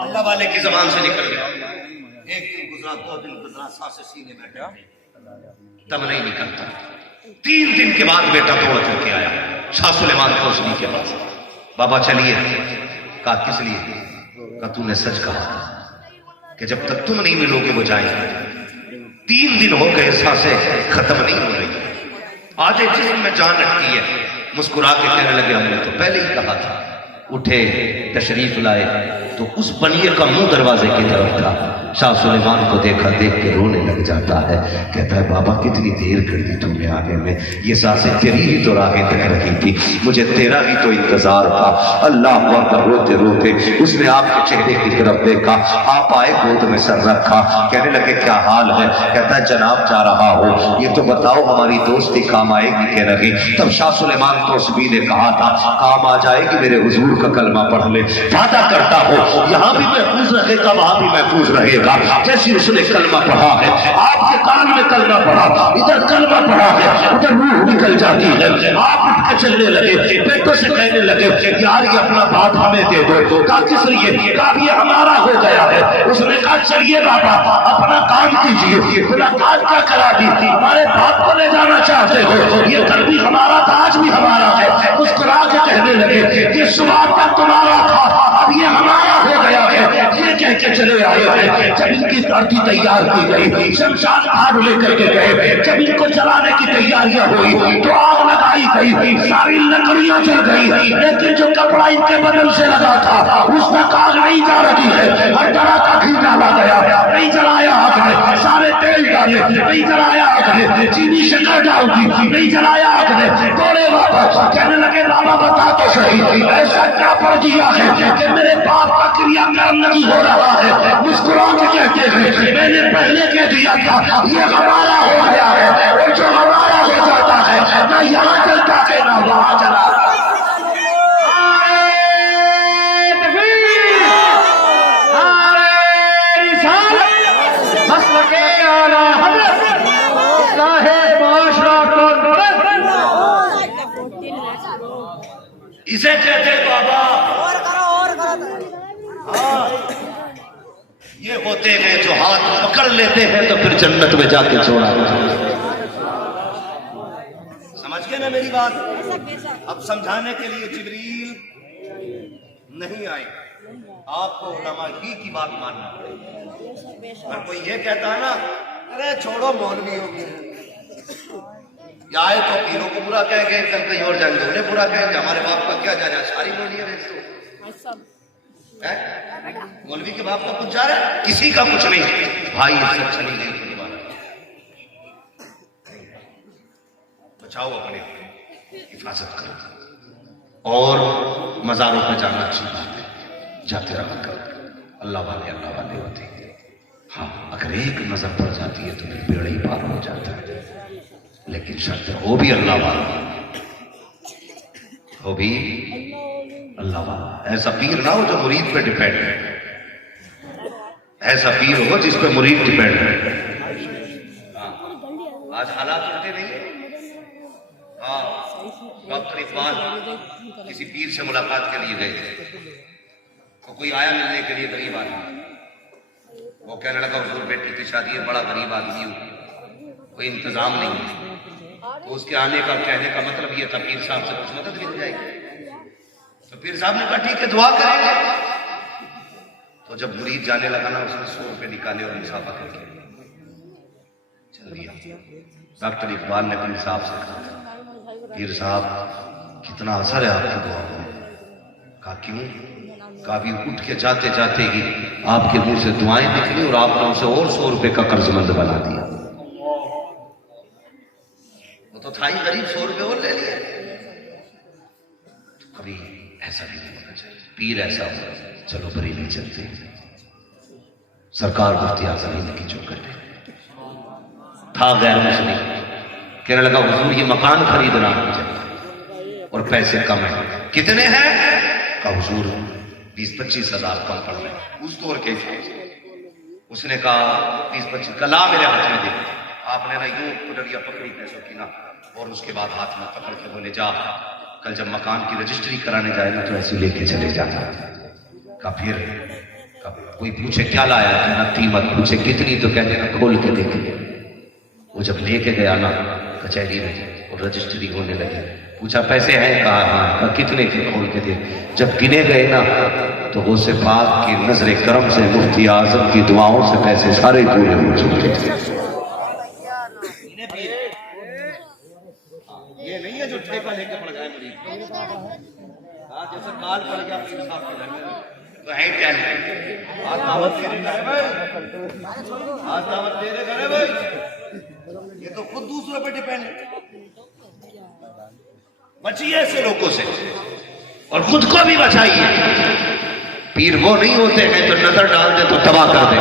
اللہ والے کی زبان سے نکل گیا. ایک دن گزرا 2 دن گزرا سانسیں سینے میں دم نہیں نکلتا. 3 دن کے بعد بیٹا توڑ کر کے آیا شاہ سلیمان توسوی کے پاس. بابا چلیے. کہا کس لیے؟ کہا تو نے سچ کہا کہ جب تک تم نہیں ملو گے وہ جائیں گے. 3 دن ہو گئے سانسیں ختم نہیں ہو رہی. آدھے جسم میں جان رکھتی ہے. مسکرا کے کہنے لگے ہم نے تو پہلے ہی کہا تھا. اٹھے تشریف لائے تو اس بنیے کا منہ دروازے کی طرف تھا. شاہ سلیمان کو دیکھا دیکھ کے رونے لگ جاتا ہے. کہتا ہے بابا کتنی دیر کر دی تم نے آگے میں. یہ سانسیں تیری ہی تو راہیں تک رہی تھی مجھے تیرا ہی تو انتظار تھا. اللہ اکبر. روتے روتے اس نے آپ کے چہرے کی طرف دیکھا. آپ آئے گود میں سر رکھا. کہنے لگے کیا حال ہے؟ کہتا ہے جناب جا رہا ہو یہ تو بتاؤ ہماری دوستی کام آئے گی کہ نہیں. تب شاہ سلیمان توسوی نے کہا تھا کام آ جائے گی میرے حضور کا کلمہ پڑھ لے. وعدہ کرتا ہو یہاں بھی محفوظ رہے گا وہاں بھی محفوظ رہے گا. جیسے اس نے کلمہ پڑھا ہے, آپ کے کان میں کلمہ پڑھا, ادھر کلمہ پڑھا ہے, ادھر روح نکل جاتی ہے. آپ اٹھ کے چلنے لگے, بیٹوں سے کہنے لگے یار یہ اپنا بات ہمیں دے دو. کہا کس لیے؟ کہا یہ ہمارا ہو گیا ہے. اس نے کہا چلیے بابا اپنا کام کیجیے. ملاقات کیا کرا دی, ہمارے باپ کو لے جانا چاہتے ہو, یہ کل بھی ہمارا تھا آج بھی ہمارا ہے. مسکرا کے کہنے لگے یہ صبح تک تمہارا تھا اب یہ ہمارا ہو گیا ہے. یہ کہہ کے چلے آئے ہیں. جب ان کی پارٹی تیار کی گئی, شمشان گھاٹ لے کر کے گئے, جب ان کو جلانے کی تیاریاں ہوئی تو آگ لگائی گئی, ساری لکڑیاں جل گئی, لیکن جو کپڑا ان کے بدن سے لگا تھا اس میں آگ نہیں جا رہی ہے. ہر طرح کا گھی ڈالا گیا, نہیں جلایا آگ نے. سارے تیل ڈالے, نہیں جلایا آگ نے. چینی شکر ڈال دی, نہیں جلایا آگ نے. دوڑے واپس کہنے لگے بابا بتا تو صحیح ایسا کیا پڑ دیا ہے کہ میرے باپ کا کریا کرم نہیں ہو رہا ہے. مسکرا کے کہتے ہیں میں نے پہلے کہہ دیا تھا یہ ہمارا ہو گیا ہے, اور جو ہمارا ہو جاتا ہے نہ یہاں چلتا ہے نہ وہاں چلا. اسے کہتے بابا ہاں یہ ہوتے ہیں جو ہاتھ پکڑ لیتے ہیں تو پھر جنت میں جا کے چھوڑا. سمجھ گئے نا میری بات؟ اب سمجھانے کے لیے جبریل نہیں آئے, آپ کو علماء ہی کی بات ماننا پڑے گی. اور کوئی یہ کہتا ہے نا ارے چھوڑو مولوی ہو گئے, یا آئے تو پیروں کو برا کہہ گئے, کل کہیں اور جائیں گے انہیں برا کہیں گے, ہمارے باپ کا کیا جانا, ساری بولیے مولوی کے باپ کا کچھ جا رہا ہے, کسی کا کچھ نہیں. بھائی سب چلی گئی تھی بات, بچاؤ اپنے حفاظت کرو. اور مزاروں پہ جانا اچھی بات ہے, جاتے رہا کرو, اللہ والے ہوتے ہیں. ہاں اگر ایک نظر پڑ جاتی ہے تو پھر بیڑا ہی پار ہو جاتا ہے, لیکن شرط ہو بھی اللہ والا, ہو بھی اللہ والا. ایسا پیر نہ ہو جو مرید پہ ڈیپینڈ ہے, ایسا پیر ہو جس پہ مرید ڈیپینڈ ہے. آج حالات چلتے نہیں. ہاں ڈاکٹر اقبال کسی پیر سے ملاقات کے لیے گئے تھے, تو کوئی آیا ملنے کے لیے, غریب آدمی. وہ کہنے لگا حضور بیٹی کی شادی ہے, بڑا غریب آدمی ہوں, کوئی انتظام نہیں ہے. تو اس کے آنے کا کہنے کا مطلب یہ تھا پیر صاحب سے کچھ مدد مل جائے گی. تو پیر صاحب نے کہا ٹھیک ہے دعا کریں گے. تو جب مرید جانے لگا نا اس نے 100 روپے نکالے اور مسافہ کر کے چل دیا. ڈاکٹر اقبال نے پیر صاحب سے کہا پیر صاحب کتنا اثر ہے آپ کی دعا میں. کہا کیوں؟ کہا بھی اٹھ کے جاتے جاتے ہی آپ کے منہ سے دعائیں نکلی اور آپ نے اسے اور 100 روپے کا قرض مند بنا دیا. تو تھا ہی غریب, 100 روپے اور لے لیے. کبھی ایسا بھی نہیں ہونا چاہیے. پیر ایسا ہو چلو بری نہیں چلتے, سرکار مفتی اعظم ہی کی چوکٹ ہے. تھا غیر مسلم, کہنے لگا حضور یہ مکان خریدنا چاہیے اور پیسے کم ہیں. کتنے ہیں؟ کہا حضور 20-25 ہزار کم پڑ رہے ہیں. اس دور کے اس نے کہا 20-25 کا لا میرے ہاتھ میں دے. آپ نے نا یوں کٹڑیا پکڑی پیسوں کی نا, اور اس کے بعد ہاتھ میں پکڑ کے بولے جا کل جب مکان کی رجسٹری کرانے جائے نا تو ایسے لے کے چلے جانا. کہا پھر کوئی پوچھے کیا لایا, کہنا قیمت. پوچھے کتنی, تو کہتے ہیں کھول کے دیکھیں. وہ جب لے کے گیا نا کچہری میں اور رجسٹری ہونے لگی, پوچھا پیسے ہیں؟ کہا ہاں. کہا کتنے کے؟ کھول کے دیکھ. جب گنے گئے نا تو غوث پاک کی نظر کرم سے مفتی اعظم کی دعاؤں سے پیسے سارے پورے ہو چکے تھے. یہ نہیں ہے جو ٹھیکہ لے کے پڑ جائے مریض. جیسے کال پڑ گیا پیر صاحب کے گھر میں تو ہے کیا نہیں. آج دعوت تیرے گھر ہے بھائی, آج دعوت تیرے گھر ہے بھائی. یہ تو خود دوسروں پہ ڈیپینڈ ہے. بچیے ایسے لوگوں سے اور خود کو بھی بچائیے. پیر وہ نہیں ہوتے ہیں جو نظر ڈال دے تو تباہ کر دے,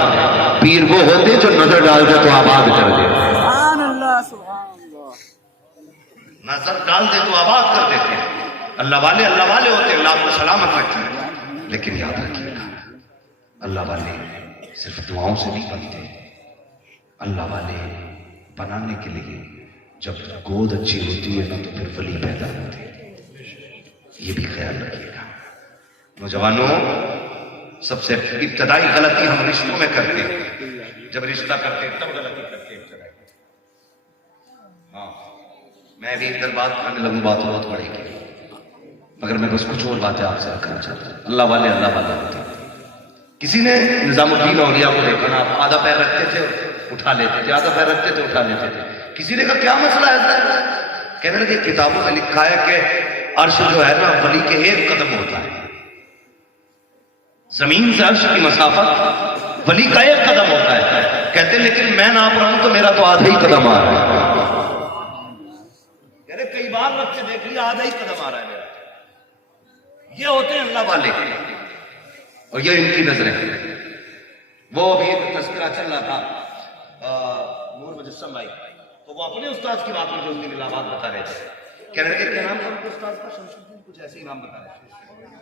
پیر وہ ہوتے جو نظر ڈال دے تو آباد کر دے. سبحان اللہ سبحان اللہ. نظر ڈال دے تو آباد کر دیتے ہیں. اللہ والے ہوتے ہیں. اللہ سلامت رکھیں. لیکن یاد رکھیے گا اللہ والے صرف دعاؤں سے نہیں بنتے. اللہ والے بنانے کے لیے جب گود اچھی ہوتی ہے نا تو پھر ولی پیدا ہوتے ہیں. یہ بھی خیال رکھیے گا. نوجوانوں سب سے ابتدائی غلطی ہم رشتوں میں کرتے ہیں. جب رشتہ کرتے ہیں تب غلطی کرتے ہیں ابتدائی. ہاں میں بھی ادھر بات کرنے لگوں بات بہت بڑے کی مگر میں بس کچھ اور باتیں آپ سے رکھنا چاہتا ہوں. اللہ والے ہوتے ہیں. کسی نے نظام الدین اولیاء کو دیکھا نا آدھا پیر رکھتے تھے اٹھا لیتے تھے, آدھا پیر رکھتے تھے اٹھا لیتے تھے. کسی نے کہا کیا مسئلہ ہے؟ کہنے لگے کتابوں میں لکھا ہے کہ عرش جو ہے نا ولی کے ایک قدم ہوتا ہے. زمین سے عرش کی مسافت ولی کا ایک قدم ہوتا ہے. کہتے ہیں لیکن میں ناپ رہا ہوں تو میرا تو آدھا ہی قدم آ رہا ہے. کئی بار بچے دیکھ لیا آدھا ہی قدم آ رہا ہے میرا. یہ ہوتے ہیں اللہ والے اور یہ ان کی نظریں. وہ ابھی تذکرہ چل رہا تھا نور مجسم بھائی تو وہ اپنے استاد کی بات میں جو اس دن الہباد بتا رہے تھے. کہنے لگے کیا نام تھا ان کے استاد کا؟ شمس الدین کچھ ایسے ہی نام بتا رہے تھے.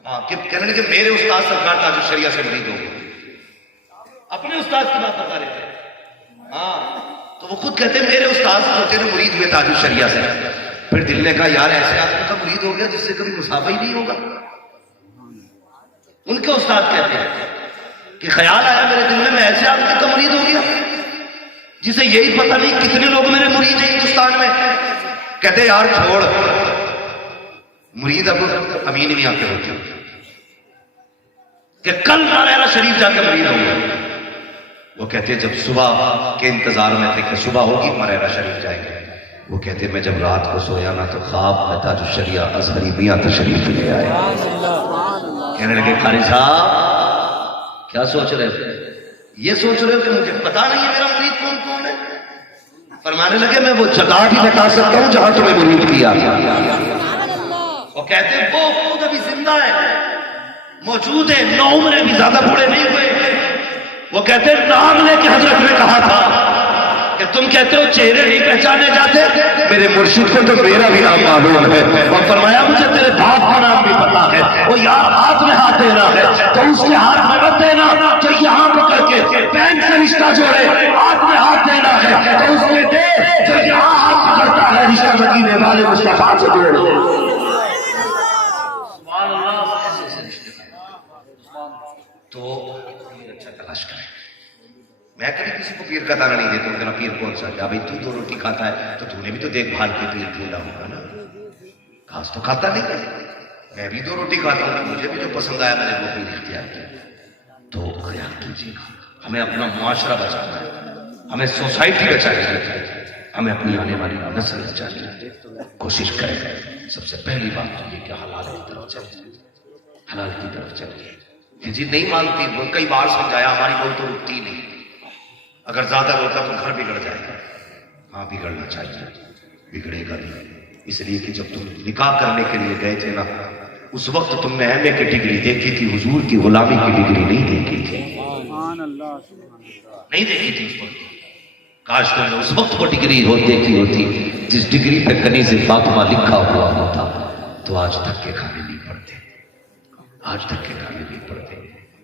ہاں کہنے لگے میرے استاد سرکار تاج الشریعہ سے مرید ہو گئے. اپنے استاد کی بات بتا رہے تھے. ہاں تو وہ خود کہتے ہیں میرے استاد جو تیرے مرید ہوئے تاج الشریعہ سے. پھر دل نے کہا یار ایسے آدمی کا مرید ہو گیا جس سے کبھی مسافہ ہی نہیں ہوگا. ان کے استاد کہتے ہیں کہ خیال آیا میرے دل میں ایسے آدمی کا مرید ہو گیا جسے یہی پتہ نہیں کتنے لوگ میرے مرید ہیں ہندوستان میں. کہتے یار چھوڑ مرید اب امین نہیں آتے ہوتے کہ کل ناریرہ شریف جا کے مرید ہوں گے. وہ کہتے جب صبح کے انتظار میں تھے کہ صبح ہوگی ناریرہ شریف جائیں گے. وہ کہتے میں جب رات کو سویا نا تو خواب میں تاج الشریعہ ازہری میاں تشریف لے آئے. کہنے لگے قاری صاحب کیا سوچ رہے تھے؟ یہ سوچ رہے ہو کہ مجھے پتا نہیں ہے میرا مرید کون کون ہے؟ فرمانے لگے میں وہ جگہ بھی بتا سکتا ہوں جہاں تمہیں مرید کیا. وہ کہتے ہیں وہ خود ابھی زندہ ہے موجود ہے, نو عمریں بھی زیادہ بوڑھے نہیں ہوئے. وہ کہتے ہیں نام لے کے حضرت نے کہا تھا کہ تم کہتے ہو چہرے نہیں پہچانے جاتے, میرے مرشد کو تو میرا بھی نام معلوم ہے. اور فرمایا مجھے تیرے باپ کا نام بھی پتا ہے. وہ یار ہاتھ میں ہاتھ دینا ہے تو اس کے ہاتھ میں مت دینا جو یہاں پکڑ کے پین سے رشتہ جوڑے. ہاتھ میں ہاتھ دینا ہے تو اس میں دے جو یہاں ہاتھ پکڑتا ہے رشتہ مدینے والے مصطفیٰ سے جوڑے. تو اچھا تلاش کریں. میں کبھی کسی کو پیر کا تانا نہیں دیتا ہوں کہ پیر کون سا کیا بھائی تو دو روٹی کھاتا ہے تو تو نے بھی تو دیکھ بھال کی تو یہ ڈھونڈا ہوگا نا. گھاس تو کھاتا نہیں ہے, میں بھی دو روٹی کھاتا ہوں, مجھے بھی جو پسند آیا میں نے وہ پیر اختیار کیا. تو خیال کیجیے ہمیں اپنا معاشرہ بچانا ہے, ہمیں سوسائٹی بچانی ہے, ہمیں اپنی آنے والی نسل بچانی ہے. کوشش کریں. سب سے پہلی بات تو یہ کہ حلال کی طرف چلے, حلال کی طرف چلے. جی نہیں مانتی, وہ کئی بار سمجھایا ہماری بہت تو رکتی نہیں. اگر زیادہ روتا تو گھر بگڑ جائے گا. ہاں بگڑنا چاہیے, بگڑے گا نہیں. اس لیے کہ جب تم نکاح کرنے کے لیے گئے تھے نا اس وقت تم نے ایم اے کی ڈگری دیکھی تھی, حضور کی غلامی کی ڈگری نہیں دیکھی تھی. نہیں دیکھی تھی اس وقت. کاش تم نے اس وقت وہ ڈگری دیکھی ہوتی جس ڈگری پہ کنیز فاطمہ لکھا ہوا ہوتا تو آج تک کے کھانے نہیں پڑتے, آج تک کے کھانے نہیں پڑتے.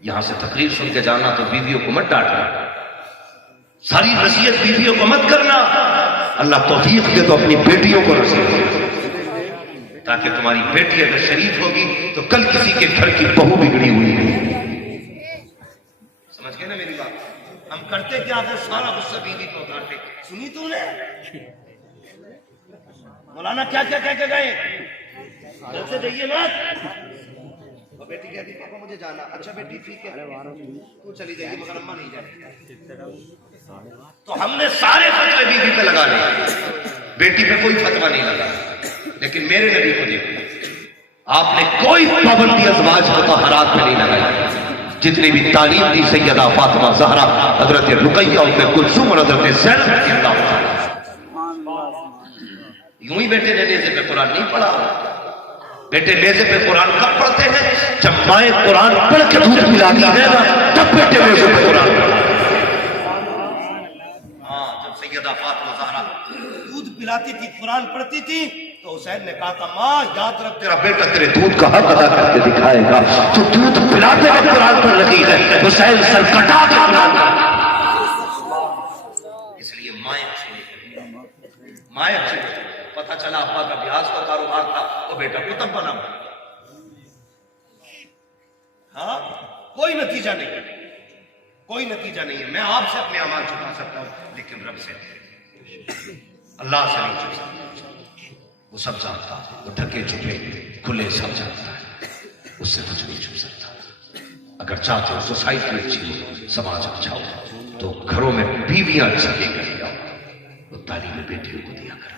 یہاں سے تقریر سن کے جانا تو بیویوں کو مت ڈانٹنا, ساری نصیحت بیویوں کو مت کرنا. اللہ توفیق دے تو اپنی بیٹیوں کو نصیحت دے تاکہ تمہاری بیٹی اگر شریف ہوگی تو کل کسی کے گھر کی بہو بگڑی ہوئی نہیں. سمجھ گئے نا میری بات؟ ہم کرتے کیا وہ سارا غصہ بیوی کو اتارتے. سنی تو نے مولانا کیا کیا کہہ کے گئے, گھر سے جائیے مت. بیٹی کہتی پاپا مجھے جانا. اچھا بیٹی ٹھیک ہے تو چلی جائیے مگر اماں نہیں جائے. تو ہم نے سارے فتوے بیوی پہ لگا لیے, بیٹی پہ کوئی فتویٰ نہیں لگا. لیکن میرے نبی کو دیکھو, آپ نے کوئی پابندی ازواج مطہرات میں نہیں لگائی. جتنی بھی تعلیم دی سیدہ فاطمہ زہرا, حضرت رقیہ, ام کلثوم اور حضرت زینب رضی اللہ عنہ. یوں ہی بیٹے نے نیزے پہ قرآن نہیں پڑھا. بیٹے نیزے پہ قرآن کب پڑھتے ہیں؟ جب مائیں قرآن پڑھ کے دودھ پلاتی ہے نا تب بیٹے نیزے پہ قرآن پڑھتے ہیں. ہاں جب سیدہ فاطمہ زہرا دودھ پلاتی تھی قرآن پڑھتی تھی تو حسین نے کہا تھا ماں یاد رکھ تیرا بیٹا تیرے دودھ کا حق ادا کر کے دکھائے گا. تو دودھ پلاتے وقت قرآن پر لگی ہے, حسین سر کٹا کے قرآن پر. اس لیے مائیں اچھی پتہ چلا ابا کا بیاض کا کاروبار تھا تو بیٹا کتب بنا. ہاں کوئی نتیجہ نہیں ہے, کوئی نتیجہ نہیں ہے. میں آپ سے اپنے اعمال چھپا سکتا ہوں لیکن رب سے, اللہ سے نہیں چھپ سکتا. وہ سب جانتا, وہ ڈھکے چھپے کھلے سب جانتا ہے, اس سے کچھ نہیں چھپ سکتا. اگر چاہتے ہو سوسائٹی اچھی ہو, سماج اچھا ہو, تو گھروں میں بیویاں اچھی لے کر آؤ. وہ تعلیم بیٹیوں کو دیا کرو,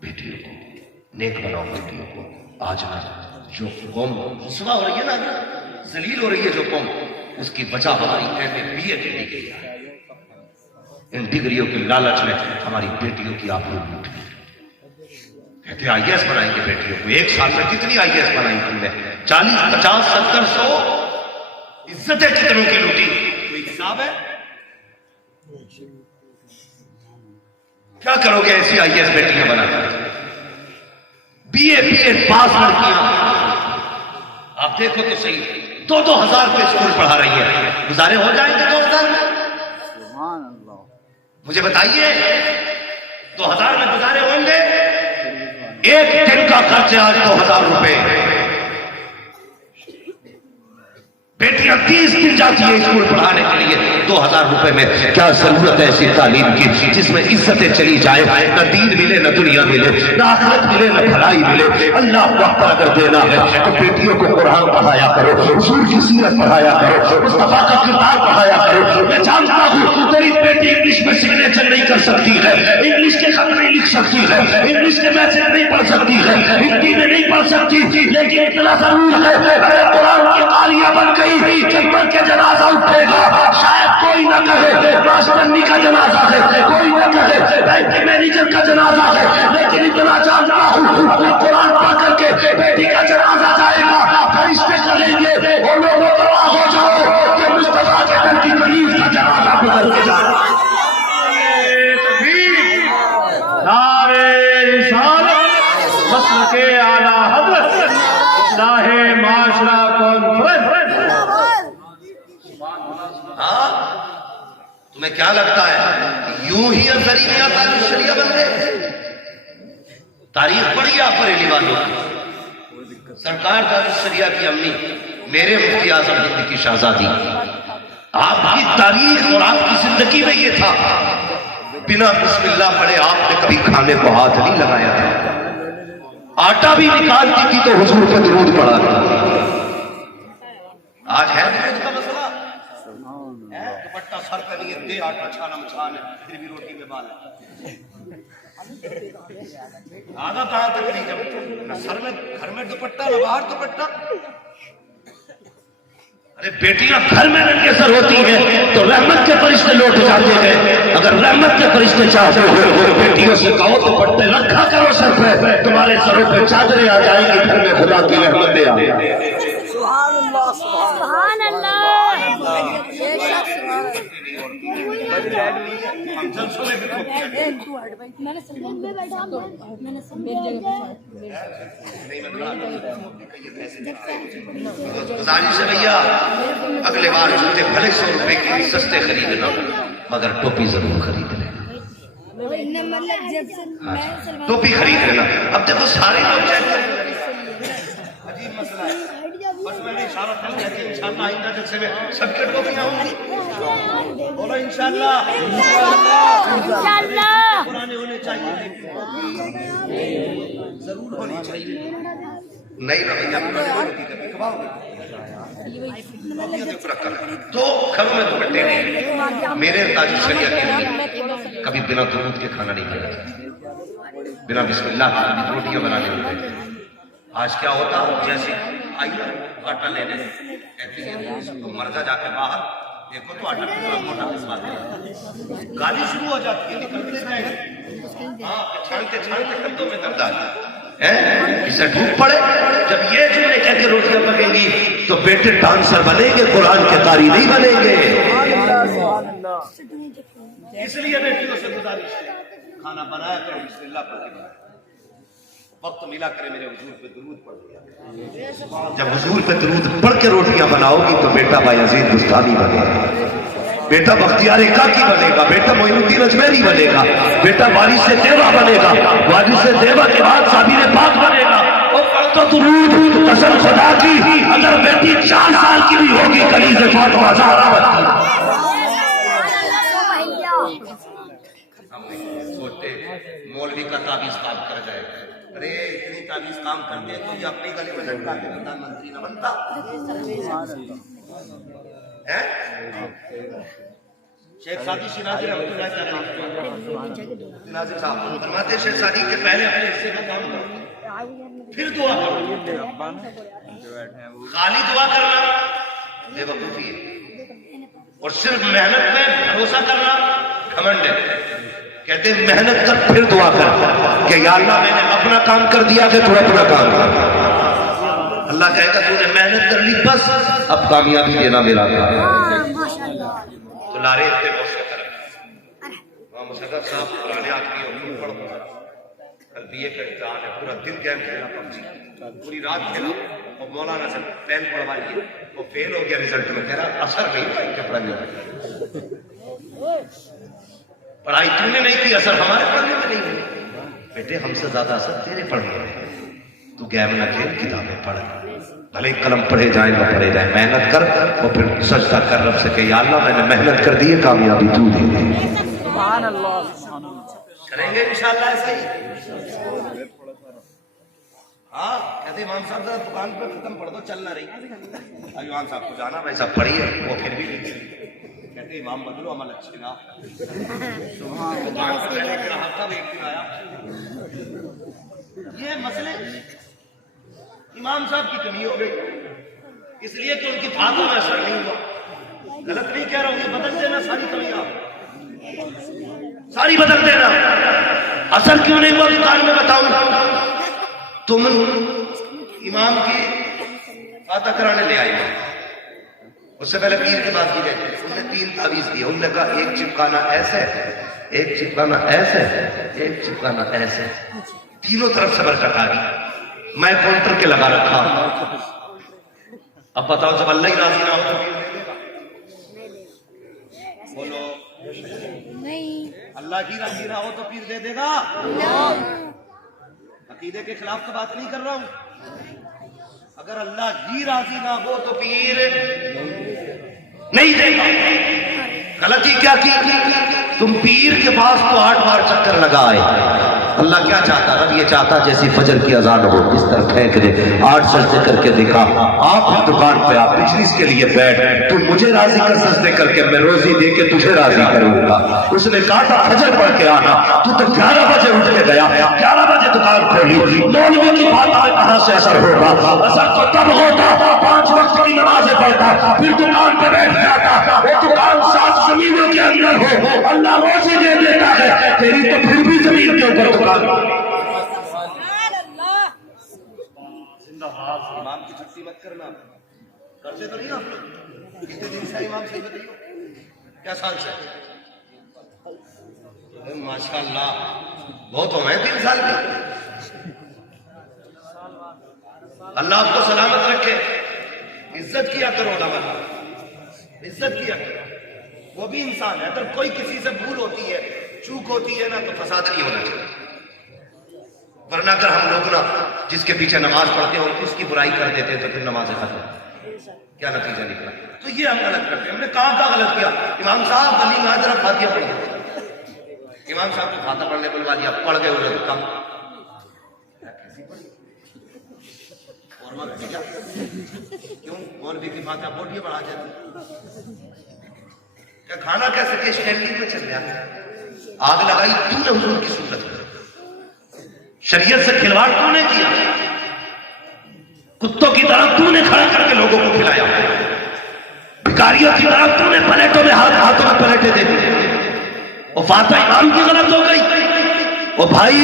بیٹیوں کو نیک بناؤ, بیٹیوں کو. آج نہ جو قوم رسوا ہو رہی ہے نا, ذلیل ہو رہی ہے جو قوم, اس کی وجہ ہماری اہل بی اے کی ڈگری ہے. ان ڈگریوں کے لالچ میں ہماری بیٹیوں کی آبرو لوٹ گئی. کہتے آئی ایس بنائیں گے بیٹیوں کو. ایک سال میں کتنی آئی ایس بنائی تم نے؟ 40 50 70 100 عزتیں کتنوں کی لوٹی؟ کوئی حساب ہے؟ کیا کرو گے ایسی آئی ایس بیٹیاں بنا کر؟ بی اے پاس لڑکیاں آپ دیکھو تو صحیح, 2,000 روپے اسکول پڑھا رہی ہے. گزارے ہو جائیں گے 2,000 میں؟ سبحان اللہ. مجھے بتائیے 2,000 میں گزارے ہوں گے؟ ایک دن کا خرچ آج 2,000 روپے. بیٹیاں 30 دن جاتی ہیں اسکول پڑھانے کے لیے 2,000 روپے میں. کیا ضرورت ہے ایسی تعلیم کی جس میں عزتیں چلی جائے, نہ دین ملے نہ دنیا ملے, نہ آخرت ملے نہ بھلائی ملے. اللہ کو پر اگر دینا ہے تو بیٹیوں کو قرآن پڑھایا کرو, حضور کی سیرت پڑھایا کرو, مصطفیٰ کا کردار پڑھایا کرو. میں جانتا ہوں تیری بیٹی انگلش میں سگنیچر نہیں کر سکتی ہے, انگلش کے خط نہیں لکھ سکتی ہے, انگلش کے میسج نہیں پڑھ سکتی ہے, ہندی میں نہیں پڑھ سکتی, لیکن اتنا ضرور ہے اگر قرآن کی قاریہ بن گئی جنگل کے جنازہ اٹھے گا. شاید کوئی نہ کہے ماسٹرنی کا جنازہ ہے, کوئی نہ کہے بینک کے مینیجر کا جنازہ ہے, لیکن اتنا جانتا ہوں اپنے قرآن پڑھ کر کے بیٹی کا جنازہ جائے گا, فرشتے چلیں گے, وہ لوگ گواہ ہو جاؤ کہ مصطفیٰ کے گھر کی غریب کا جنازہ گزر کے جا رہا ہے. نعرے رسالت مسلک اعلیٰ حضرت اصلاح معاشرہ کانفرنس. ہاں تمہیں کیا لگتا ہے یوں ہی ازری میں آتا ہے شریعہ بن گئے؟ تاریخ پڑھی آپ بریلی والوں کی. سرکار کا شریعہ کی امی میرے مفتی اعظم ہند کی شہزادی, آپ کی تاریخ اور آپ کی زندگی میں یہ تھا بنا بسم اللہ پڑھے آپ نے کبھی کھانے کو ہاتھ نہیں لگایا تھا. آٹا بھی نکالتی تھی تو حضور پہ درود پڑا تھا. آج ہے درود کا مسئلہ, دوپٹہ سر پہ نہیں ہے, دے آٹا چھانا مچھان ہے, پھر بھی روٹی میں بال ہے. عادت آیا تک نہیں, جب نہ سر میں گھر میں دوپٹہ نہ باہر دوپٹہ. ارے بیٹیاں گھر میں ننگے سر ہوتی ہیں تو رحمت کے فرشتے لوٹ جاتے ہیں. اگر رحمت کے فرشتے چاہتے ہو بیٹیوں سے کہو دوپٹے رکھا کرو سر پہ, تمہارے سروں پہ چادریں آ جائیں گی, گھر میں خدا کی رحمتیں آ جائیں گی. سبحان اللہ. سبحان اللہ. گزارش ہے بھیا اگلے بار جوتے بھلے 100 روپے کی سستے خریدنا مگر ٹوپی ضرور خرید لینا. ٹوپی خرید لینا. اب دیکھو سارے لوگ عجیب مسئلہ ہے, بس میں نے اشارہ کر دیا کہ انشاءاللہ آئندہ جلسے میں سب کے ٹوپیاں ہوں گی. بولو انشاءاللہ. انشاءاللہ پرانے ہونے چاہیے, ضرور ہونی چاہیے. نہیں رویہ پرانے ہونے کی کبھی کبھار تو گھروں میں دوپٹے نہیں. میرے تاج شریعہ کے لیے کبھی بنا درود کے کھانا نہیں کھایا, بنا بسم اللہ کے کبھی روٹیاں بنانے ہوتے. آج کیا ہوتا جیسے آئیے آٹا لینے کہتے ہیں تو مرزا جا کے باہر دیکھو تو آٹا کتنا موٹا پسواتے ہیں, گالی شروع ہو جاتی ہے, نکلتے رہے ہیں. ہاں چھانتے چھانتے کندھوں میں درد آ جاتا ہے. اسے ڈھوپ پڑے جب یہ جملے کہہ کے روٹیاں پکیں گی تو بیٹے ڈانسر بنیں گے, قرآن کے قاری نہیں بنیں گے. اس لیے بیٹیوں سے گزارش ہے کھانا بنایا کرو بسم اللہ پڑھ کے بنایا. وقت ملا کرے میرے حضور پہ درود پڑھ دیا. جب حضور پہ درود پڑھ کے روٹیاں بناؤ گی تو بیٹا بایزید بستانی بنے گا, بیٹا بختیار کاکی بنے گا, بیٹا معین الدین اجمیری بنے گا, بیٹا وارث دیوا بنے گا, وارث دیوا کے بعد صابر پاک بنے گا. اور پڑھتا درود قسم خدا کی اگر بیٹی 4 سال کی بھی ہوگی کلیجہ فاطمہ زہرا بنتی. چھوٹے مولوی کا تعویذ کام کر جائے, ارے اتنی تعویذ کام کرتے تو یہ اپنی گلی میں لڑکا کے پردھان منتری نہ بنتا ہے. شیخ سعدی شیرازی رحمۃ اللہ علیہ ناظر صاحب فرماتے شیخ سعدی کے پہلے اپنے حصے کا کام کرو پھر دعا کرو. خالی دعا کرنا بے وقوفی ہے, اور صرف محنت میں بھروسہ کرنا گھمنڈ ہے. کہتے ہیں محنت کر پھر دعا کر کہ یا اللہ میں نے اپنا کام کر دیا کہ تو اپنا کام کر. اللہ کہے گا تو نے محنت کر لی بس اب کامیابی دینا میرا کام. تو لارے اتنے بہت سے کریں وہاں مشرف صاحب پرانے آدمی اور پڑھ کل بی اے کا امتحان ہے, پورا دن گیم کھیلا پبجی, پوری رات کھیلا, اور مولانا سے پین پڑھوائیے, وہ فیل ہو گیا رزلٹ میں. کہہ رہا اثر نہیں تھا ان کے پڑھنے میں, پڑھائی تو نے نہیں کی, اثر ہمارے پڑھنے میں نہیں ہوئی. بیٹے ہم سے زیادہ اثر تیرے پڑھنے میں, تو گیم نہ کھیل کتابیں پڑھ, بھلے قلم پڑھے جائیں نہ پڑھے جائیں, محنت کر اور پھر سجدہ کر رب سے کہ یا اللہ میں نے محنت کر دی ہے, کامیابی تو دے دے. سبحان اللہ. کریں گے انشاءاللہ ایسا ہی. ہاں کہتے امام صاحب ذرا دکان پہ ختم پڑھ دو, چل نہ رہی. امام صاحب کو جانا ویسا پڑھیے, وہ پھر بھی کہتے امام بدلو عمل اچھے نہ. دکان پہ رہنے کے رہا تھا, ایک دن آیا یہ مسئلے امام صاحب کی کمی ہو گئی, اس لیے کہ ان کی باتوں میں اثر نہیں ہوا. غلط نہیں کہہ رہا ہوں, یہ بدل دینا ساری کمیاں, ساری بدل دینا. اثر کیوں نہیں ہوا دکان میں بتاؤں. تم امام کی فاتح کرانے لے آئے, اس سے پہلے پیر کے بات کی گئی, انہوں نے 3 تعویذ دی. انہوں نے کہا ایک چپکانا ایسے, ایک چپکانا ایسے, ایک چپکانا ایسے, تینوں طرف سے برکت آ گئی. میں کاؤنٹر کے لگا رکھا. اب بتاؤ جب اللہ ہی راضی نہ ہو تو بولو نہیں, اللہ کی راضی نہ ہو تو پیر دے دے گا. عقیدے کے خلاف تو بات نہیں کر رہا ہوں. اگر اللہ ہی راضی نہ ہو تو پیر نہیں دے گا. غلطی کیا کی تم پیر کے پاس تو 8 بار چکر لگائے. اللہ کیا چاہتا, رب یہ چاہتا جیسی فجر کی اذان ہو اس طرح پھینک دے, 8 سجدے کر کے دکھا. آپ دکان پہ آپ بجنس کے لیے بیٹھ, تو مجھے راضی کر سجدے کر کے, میں روزی دے کے تجھے راضی کروں گا. اس نے کہا تھا فجر پڑھ کے آنا, تو 11 بجے اٹھ کے گیا, 11 بجے دکان کھولی. مولوی کی بات آئے کہاں سے اثر ہوگا. اثر تو تب ہوتا 5 وقت کی نمازیں پڑھتا, پھر دکان پہ بیٹھ جاتا. وہ دکان 7 زمینوں کے اندر ہو, اللہ روزی دے دیتا ہے, تیری تو پھر بھی زمین کے اوپر دکان. امام کی چھٹی مت کرنا, کرتے تو نہیں آپ لوگ. کتنے دن سے امام صحیح بتائیے, کیا سال سے؟ ماشاءاللہ بہت ہو گئے 3 سال کے. اللہ آپ کو سلامت رکھے. عزت کیا کرو علماء, عزت کیا کرو. وہ بھی انسان ہے, اگر کوئی کسی سے بھول ہوتی ہے, چوک ہوتی ہے نا, تو فساد نہیں ہونا چاہیے. ورنہ اگر ہم لوگ نا جس کے پیچھے نماز پڑھتے ہیں اور اس کی برائی کر دیتے ہیں تو پھر نماز ختم, کیا نتیجہ نکلا. تو یہ ہم غلط کرتے ہیں. ہم نے کہاں غلط کیا. امام صاحب گلی میں ذرا فاتحہ پڑھیں, امام صاحب کو فاتحہ پڑھنے بلوا دیا, پڑھ گئے ادھر کم. اور وقت کیا کیوں مولوی کی فاتحہ بوٹیاں بڑھا جاتی. کیا کھانا کیسے کہ کینٹین میں چل گیا, آگ لگائی تو نے حضور کی سنت میں, شریعت سے کھلواڑ تو نے کیا, کتوں کی طرح تو نے کھڑا کر کے لوگوں کو کھلایا, بھکاریوں کی طرح تو نے پلیٹوں میں ہاتھوں میں پلیٹیں دے دی. اور فاتح امام کی غلط ہو گئی. اور بھائی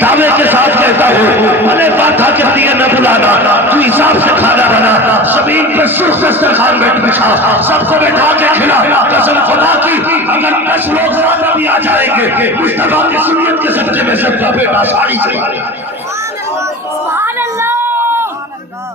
دعوے کے ساتھ کہتا ہوں, بھلے فاتح کے لیے نہ بلانا, تو حساب سے کھانا بنا, زمین پہ سرخ دسترخوان بچھا, سب کو بیٹھا کے کھلا. قسم خدا کی اگر 10 لوگ زیادہ بھی آ جائیں گے, مصطفیٰ کی سنت کے صدقے میں سب کا بیٹا ساڑی سے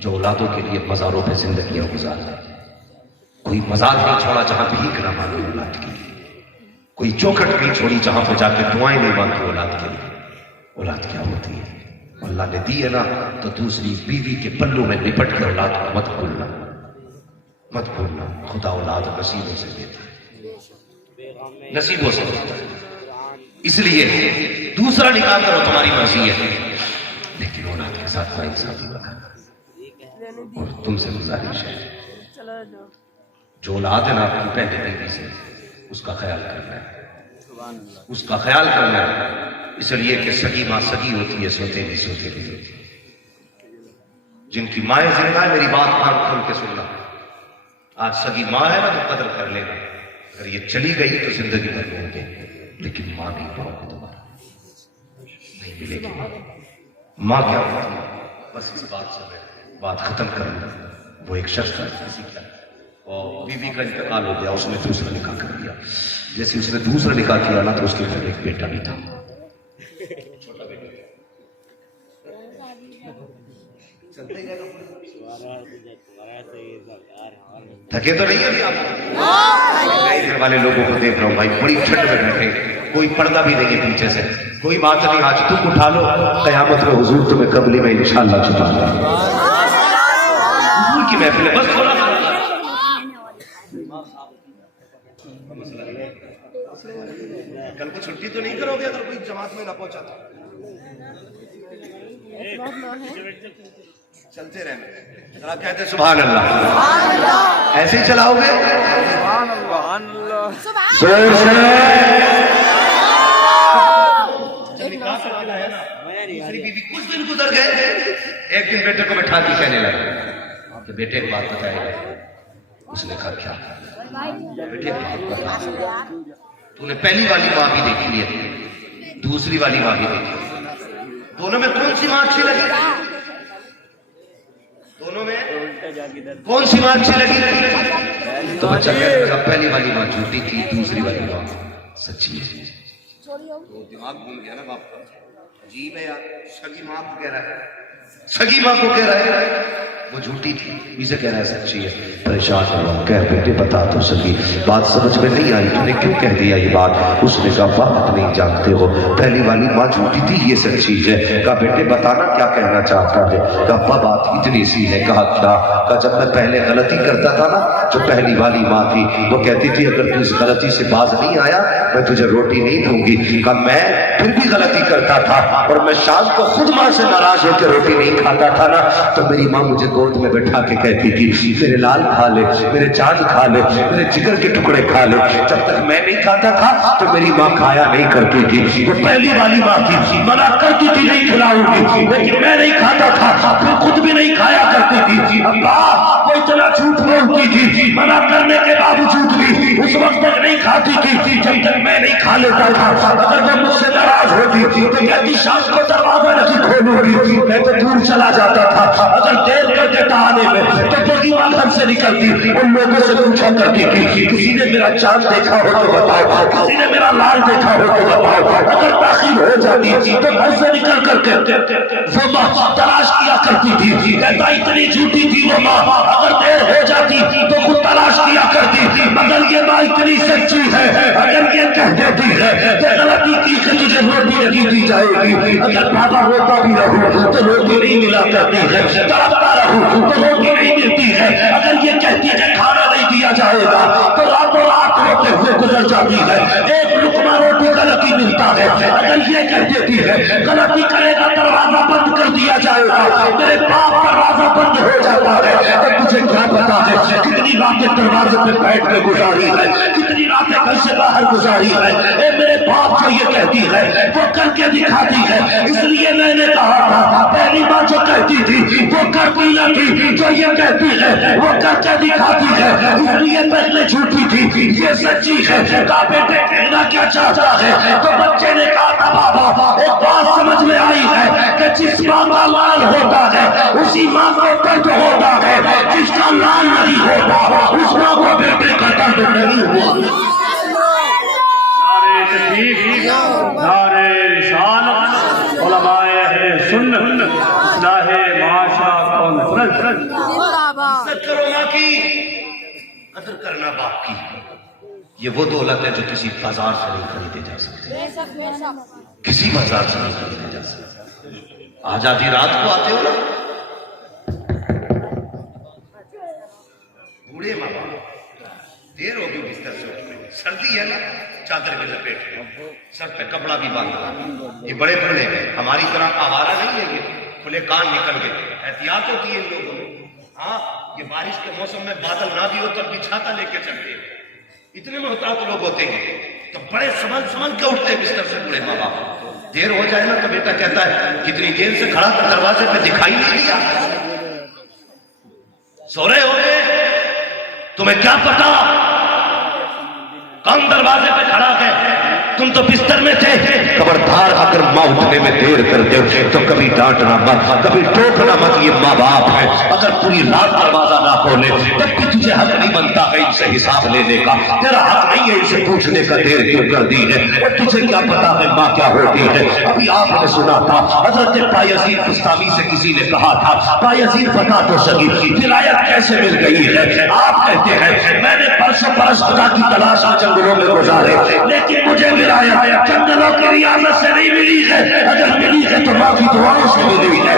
جو اولادوں کے لیے مزاروں پہ زندگیاں گزارا، کوئی مزار نہیں چھوڑا جہاں بھیک نہ مانگی اولاد کے لیے، کوئی چوکھٹ نہیں چھوڑی جہاں پہ جا کے دعائیں نہیں مانگی اولاد کے لیے۔ اولاد کیا ہوتی ہے؟ اللہ نے دی ہے نا تو دوسری بیوی کے پلوں میں لپٹ کے اولاد کو مت بھولنا، مت بھولنا۔ خدا اولاد نصیبوں سے دیتا ہے، نصیبوں سے دیتا ہے۔ اس لیے دوسرا نکاح کرو، تمہاری مرضی ہے، لیکن اولاد کے ساتھ ناانصافی نہ کرنا۔ اور تم سے گزارش ہے، جو اولاد ہے نا آپ کی پہلے بیوی سے، اس کا خیال کرنا ہے، اس کا خیال کرنا ہے۔ اس لیے کہ سگی ماں سگی ہوتی ہے، سوتیلی سوتیلی ہوتی ہے۔ جن کی مائیں زندہ ہے میری بات کان کھول کے سننا، آج سگی ماں ہے نا تو قدر کر لینا، اگر یہ چلی گئی تو زندگی بھر ہوں گے، لیکن ماں نہیں پاؤ گے دوبارہ، نہیں ملے گی ماں۔ کیا ہوتی ہے؟ بس اس بات سے میں بات ختم کروں۔ وہ ایک شخص تھا کسی کا، اور بیوی کا انتقال ہو گیا، اس نے دوسرا نکاح کر دیا۔ جیسے اس نے دوسرا نکاح کیا نا تو اس کے گھر ایک بیٹا بھی تھا، چھوٹا بیٹا۔ تھکے تو نہیں ابھی آپ؟ گھر والے لوگوں کو دیکھ رہا ہوں بھائی، بڑی ٹھنڈ میں بیٹھے، کوئی پردہ بھی نہیں ہے پیچھے سے، کوئی بات نہیں۔ آج تم اٹھا لو، قیامت میں حضور تمہیں قبری میں انشاءاللہ چھپا دیں گے۔ حضور کی محفل ہے، بس تھوڑا سا کل کو چھٹی تو نہیں کرو گے اگر کوئی جماعت میں نہ پہنچا تو؟ چلتے رہنا، ذرا کہتے سبحان اللہ، ایسے ہی چلاؤ گے؟ سبحان اللہ، زور سے۔ دوسری بیوی کچھ دن گزر گئے، ایک دن بیٹے کو بٹھا کے کہنے لگا کہ بیٹے ایک بات بتائے۔ اس نے کہا کیا؟ بیٹے ایک بات بتا، تو نے پہلی والی ماں بھی دیکھی ہے، دوسری والی ماں بھی دیکھی، دونوں میں کون سی ماں اچھی لگی؟ دونوں میں کون سی ماں اچھی لگی؟ تو بچہ کہنے لگا پہلی والی ماں جھوٹی تھی، دوسری والی ماں سچی ہے۔ تو دماغ بھول گیا نا باپ کا، عجیب ہے یار، سگی ماں کو کہہ رہا ہے، سگی ماں کو کہہ رہا ہے وہ جھوٹی تھی، اسے کہہ رہا ہے سچی ہے۔ پریشان ہوا، کہہ بیٹے بتا تو سکی، بات سمجھ میں نہیں آئی، تو نے کیوں کہہ دیا یہ بات؟ اس نے کہا بات نہیں جانتے ہو، پہلی والی ماں جھوٹی تھی، یہ سچی ہے۔ کہا بیٹے بتانا کیا کہنا چاہتا ہے؟ کہا ابا بات اتنی سی ہے۔ کہا کیا؟ کہا جب میں پہلے غلطی کرتا تھا نا، جو پہلی والی ماں تھی وہ کہتی تھی اگر تو اس غلطی سے باز نہیں آیا میں تجھے روٹی نہیں دوں گی۔ کہا میں پھر بھی غلطی کرتا تھا، اور میں شام کو خود ماں سے ناراض ہو کے روٹی نہیں کھاتا تھا نا، تو میری ماں مجھے گود میں بٹھا کے کہتی تھی میرے لال کھا لے، میرے چاند کھا لے، میرے جگر کے ٹکڑے کھا لے۔ جب تک میں نہیں کھاتا تھا تو میری ماں کھایا نہیں کرتی تھی۔ وہ پہلی والی ماں تھی، منع کرتی تھی نہیں کھلاؤں گی، لیکن میں نہیں کھاتا تھا، پھر خود بھی نہیں کھایا کرتی تھی۔ اللہ وہ اتنا جھوٹ بولتی تھی، منع کرنے کے باوجود بھی اس وقت تک نہیں کھاتی تھی جب تک میں نہیں کھا لیتا تھا۔ اگر وہ مجھ سے ناراض ہوتی تو کہتی شام کو دروازہ نہیں کھولوں گی، میں تو دور چلا جاتا تھا۔ اگر دیر کر دیتا آنے میں تو بڑی ماں گھر سے نکلتی، ان لوگوں سے پوچھا کرتی تھی کسی نے میرا چاند دیکھا ہو تو بتاؤ، کسی نے میرا لال دیکھا ہو تو بتاؤ۔ اگر تاخیر ہو جاتی تھی تو گھر سے نکل کر وہ ماں تلاش کیا کرتی تھی۔ کہتا اتنی جھوٹی تھی وہ ماں، اگر دیر ہو جاتی تو خود تلاش کیا کرتی تھی، مگر یہ ماں اتنی سچی ہے، اگر یہ کہہ دیتی ہے کہ غلطی کی کہ تجھے روٹی نہیں دی جائے گی، اگر بابا روتا بھی رہو تو روٹی نہیں ملا کرتی ہے، تڑپتا رہو تو روٹی نہیں ملتی ہے، اگر یہ کہتی ہے کھانا نہیں دیا جائے گا تو راتوں رات روتے ہوئے گزر جاتی ہے، ایک لقمہ روٹی کا نصیب ملتا ہے، اگر یہ کہہ دیتی ہے غلطی کرے گا دروازہ بند کر دیا جائے گا، میرے باپ دروازہ بند ہو جاتا ہے۔ اور مجھے کیا پتا ہے کتنی راتیں دروازے پہ بیٹھ کے گزاری ہے، کتنی راتیں گھر سے باہر گزاری ہے۔ اے میرے باپ جو یہ کہتی ہے وہ کر کے دکھاتی ہے، اس لیے میں نے کہا تھا پہلی بار جو کہتی تھی وہ کرتی نہ تھی، جو یہ کہتی ہے وہ کر کے دکھاتی ہے، اس لیے پہلے جھوٹی تھی یہ سچی ہے۔ کہا بیٹے کہنا کیا چاہتا ہے؟ تو بچے نے کہا تھا بابا ایک بات سمجھ میں آئی ہے کہ جس ماں کا لال ہوتا ہے اسی ماں کو درد ہوتا ہے، جس کا لال نہیں ہوتا اس ماں کو بیٹے کا درد نہیں ہوا۔ نعرہ تکبیر، نعرہ رسالت، علماء اہل سنت، اصلاح معاشرہ کانفرنس۔ کرنا باپ کی، یہ وہ دولت ہے جو کسی بازار سے نہیں خریدے جا سکتے، کسی بازار سے نہیں خریدے جا سکتے۔ آج آدھی رات کو آتے ہو نا، بوڑھے ماں باپ دیر ہوگی بستر سے اٹھنے، سردی ہے نا، چادر میں لپیٹ لو، سر پہ کپڑا بھی باندھا، یہ بڑے بوڑھے ہیں، ہماری طرح آوارہ نہیں ہے، یہ کھلے کان نکل گئے، احتیاط ہوتی ہے ان لوگوں میں۔ ہاں یہ بارش کے موسم میں بادل نہ بھی ہو تب بھی چھاتا لے کے چلتے ہیں، اتنے محتاط لوگ ہوتے ہیں، تو بڑے سنبھل کے اٹھتے ہیں بستر سے بوڑھے ماں باپ۔ دیر ہو جائے نا تو بیٹا کہتا ہے کتنی دیر سے کھڑا تھا دروازے پہ دکھائی نہیں دیا، سو رہے ہوگے، تمہیں کیا پتا کون دروازے پہ کھڑا ہے، تم تو بستر میں تھے۔ خبردار اگر ماں اٹھنے میں دیر کر دے تو کبھی ڈانٹنا مت، کبھی ٹوکنا مت، یہ ماں باپ ہے۔ اگر پوری رات دروازہ نہ کھولے تب بھی تجھے حق نہیں بنتا ہے ان سے حساب لینے کا، تیرا حق نہیں ہے ان سے پوچھنے کا، دیر کیوں کر دی ہے، اور تجھے کیا پتا ہے ماں کیا ہوتی ہے۔ ابھی آپ نے سنا تھا حضرت بایزید بستامی سے کسی نے کہا تھا بایزید بتا تو سکی ولایت کیسے مل گئی ہے؟ آپ کہتے ہیں میں نے برسوں برس خدا کی تلاش میں جنگلوں میں گزارے، لیکن مجھے ولایت جنگلوں کی ریاضت سے نہیں ملی ہے، اگر ملی ہے تو ماں کی دعاؤں سے ملی ہے۔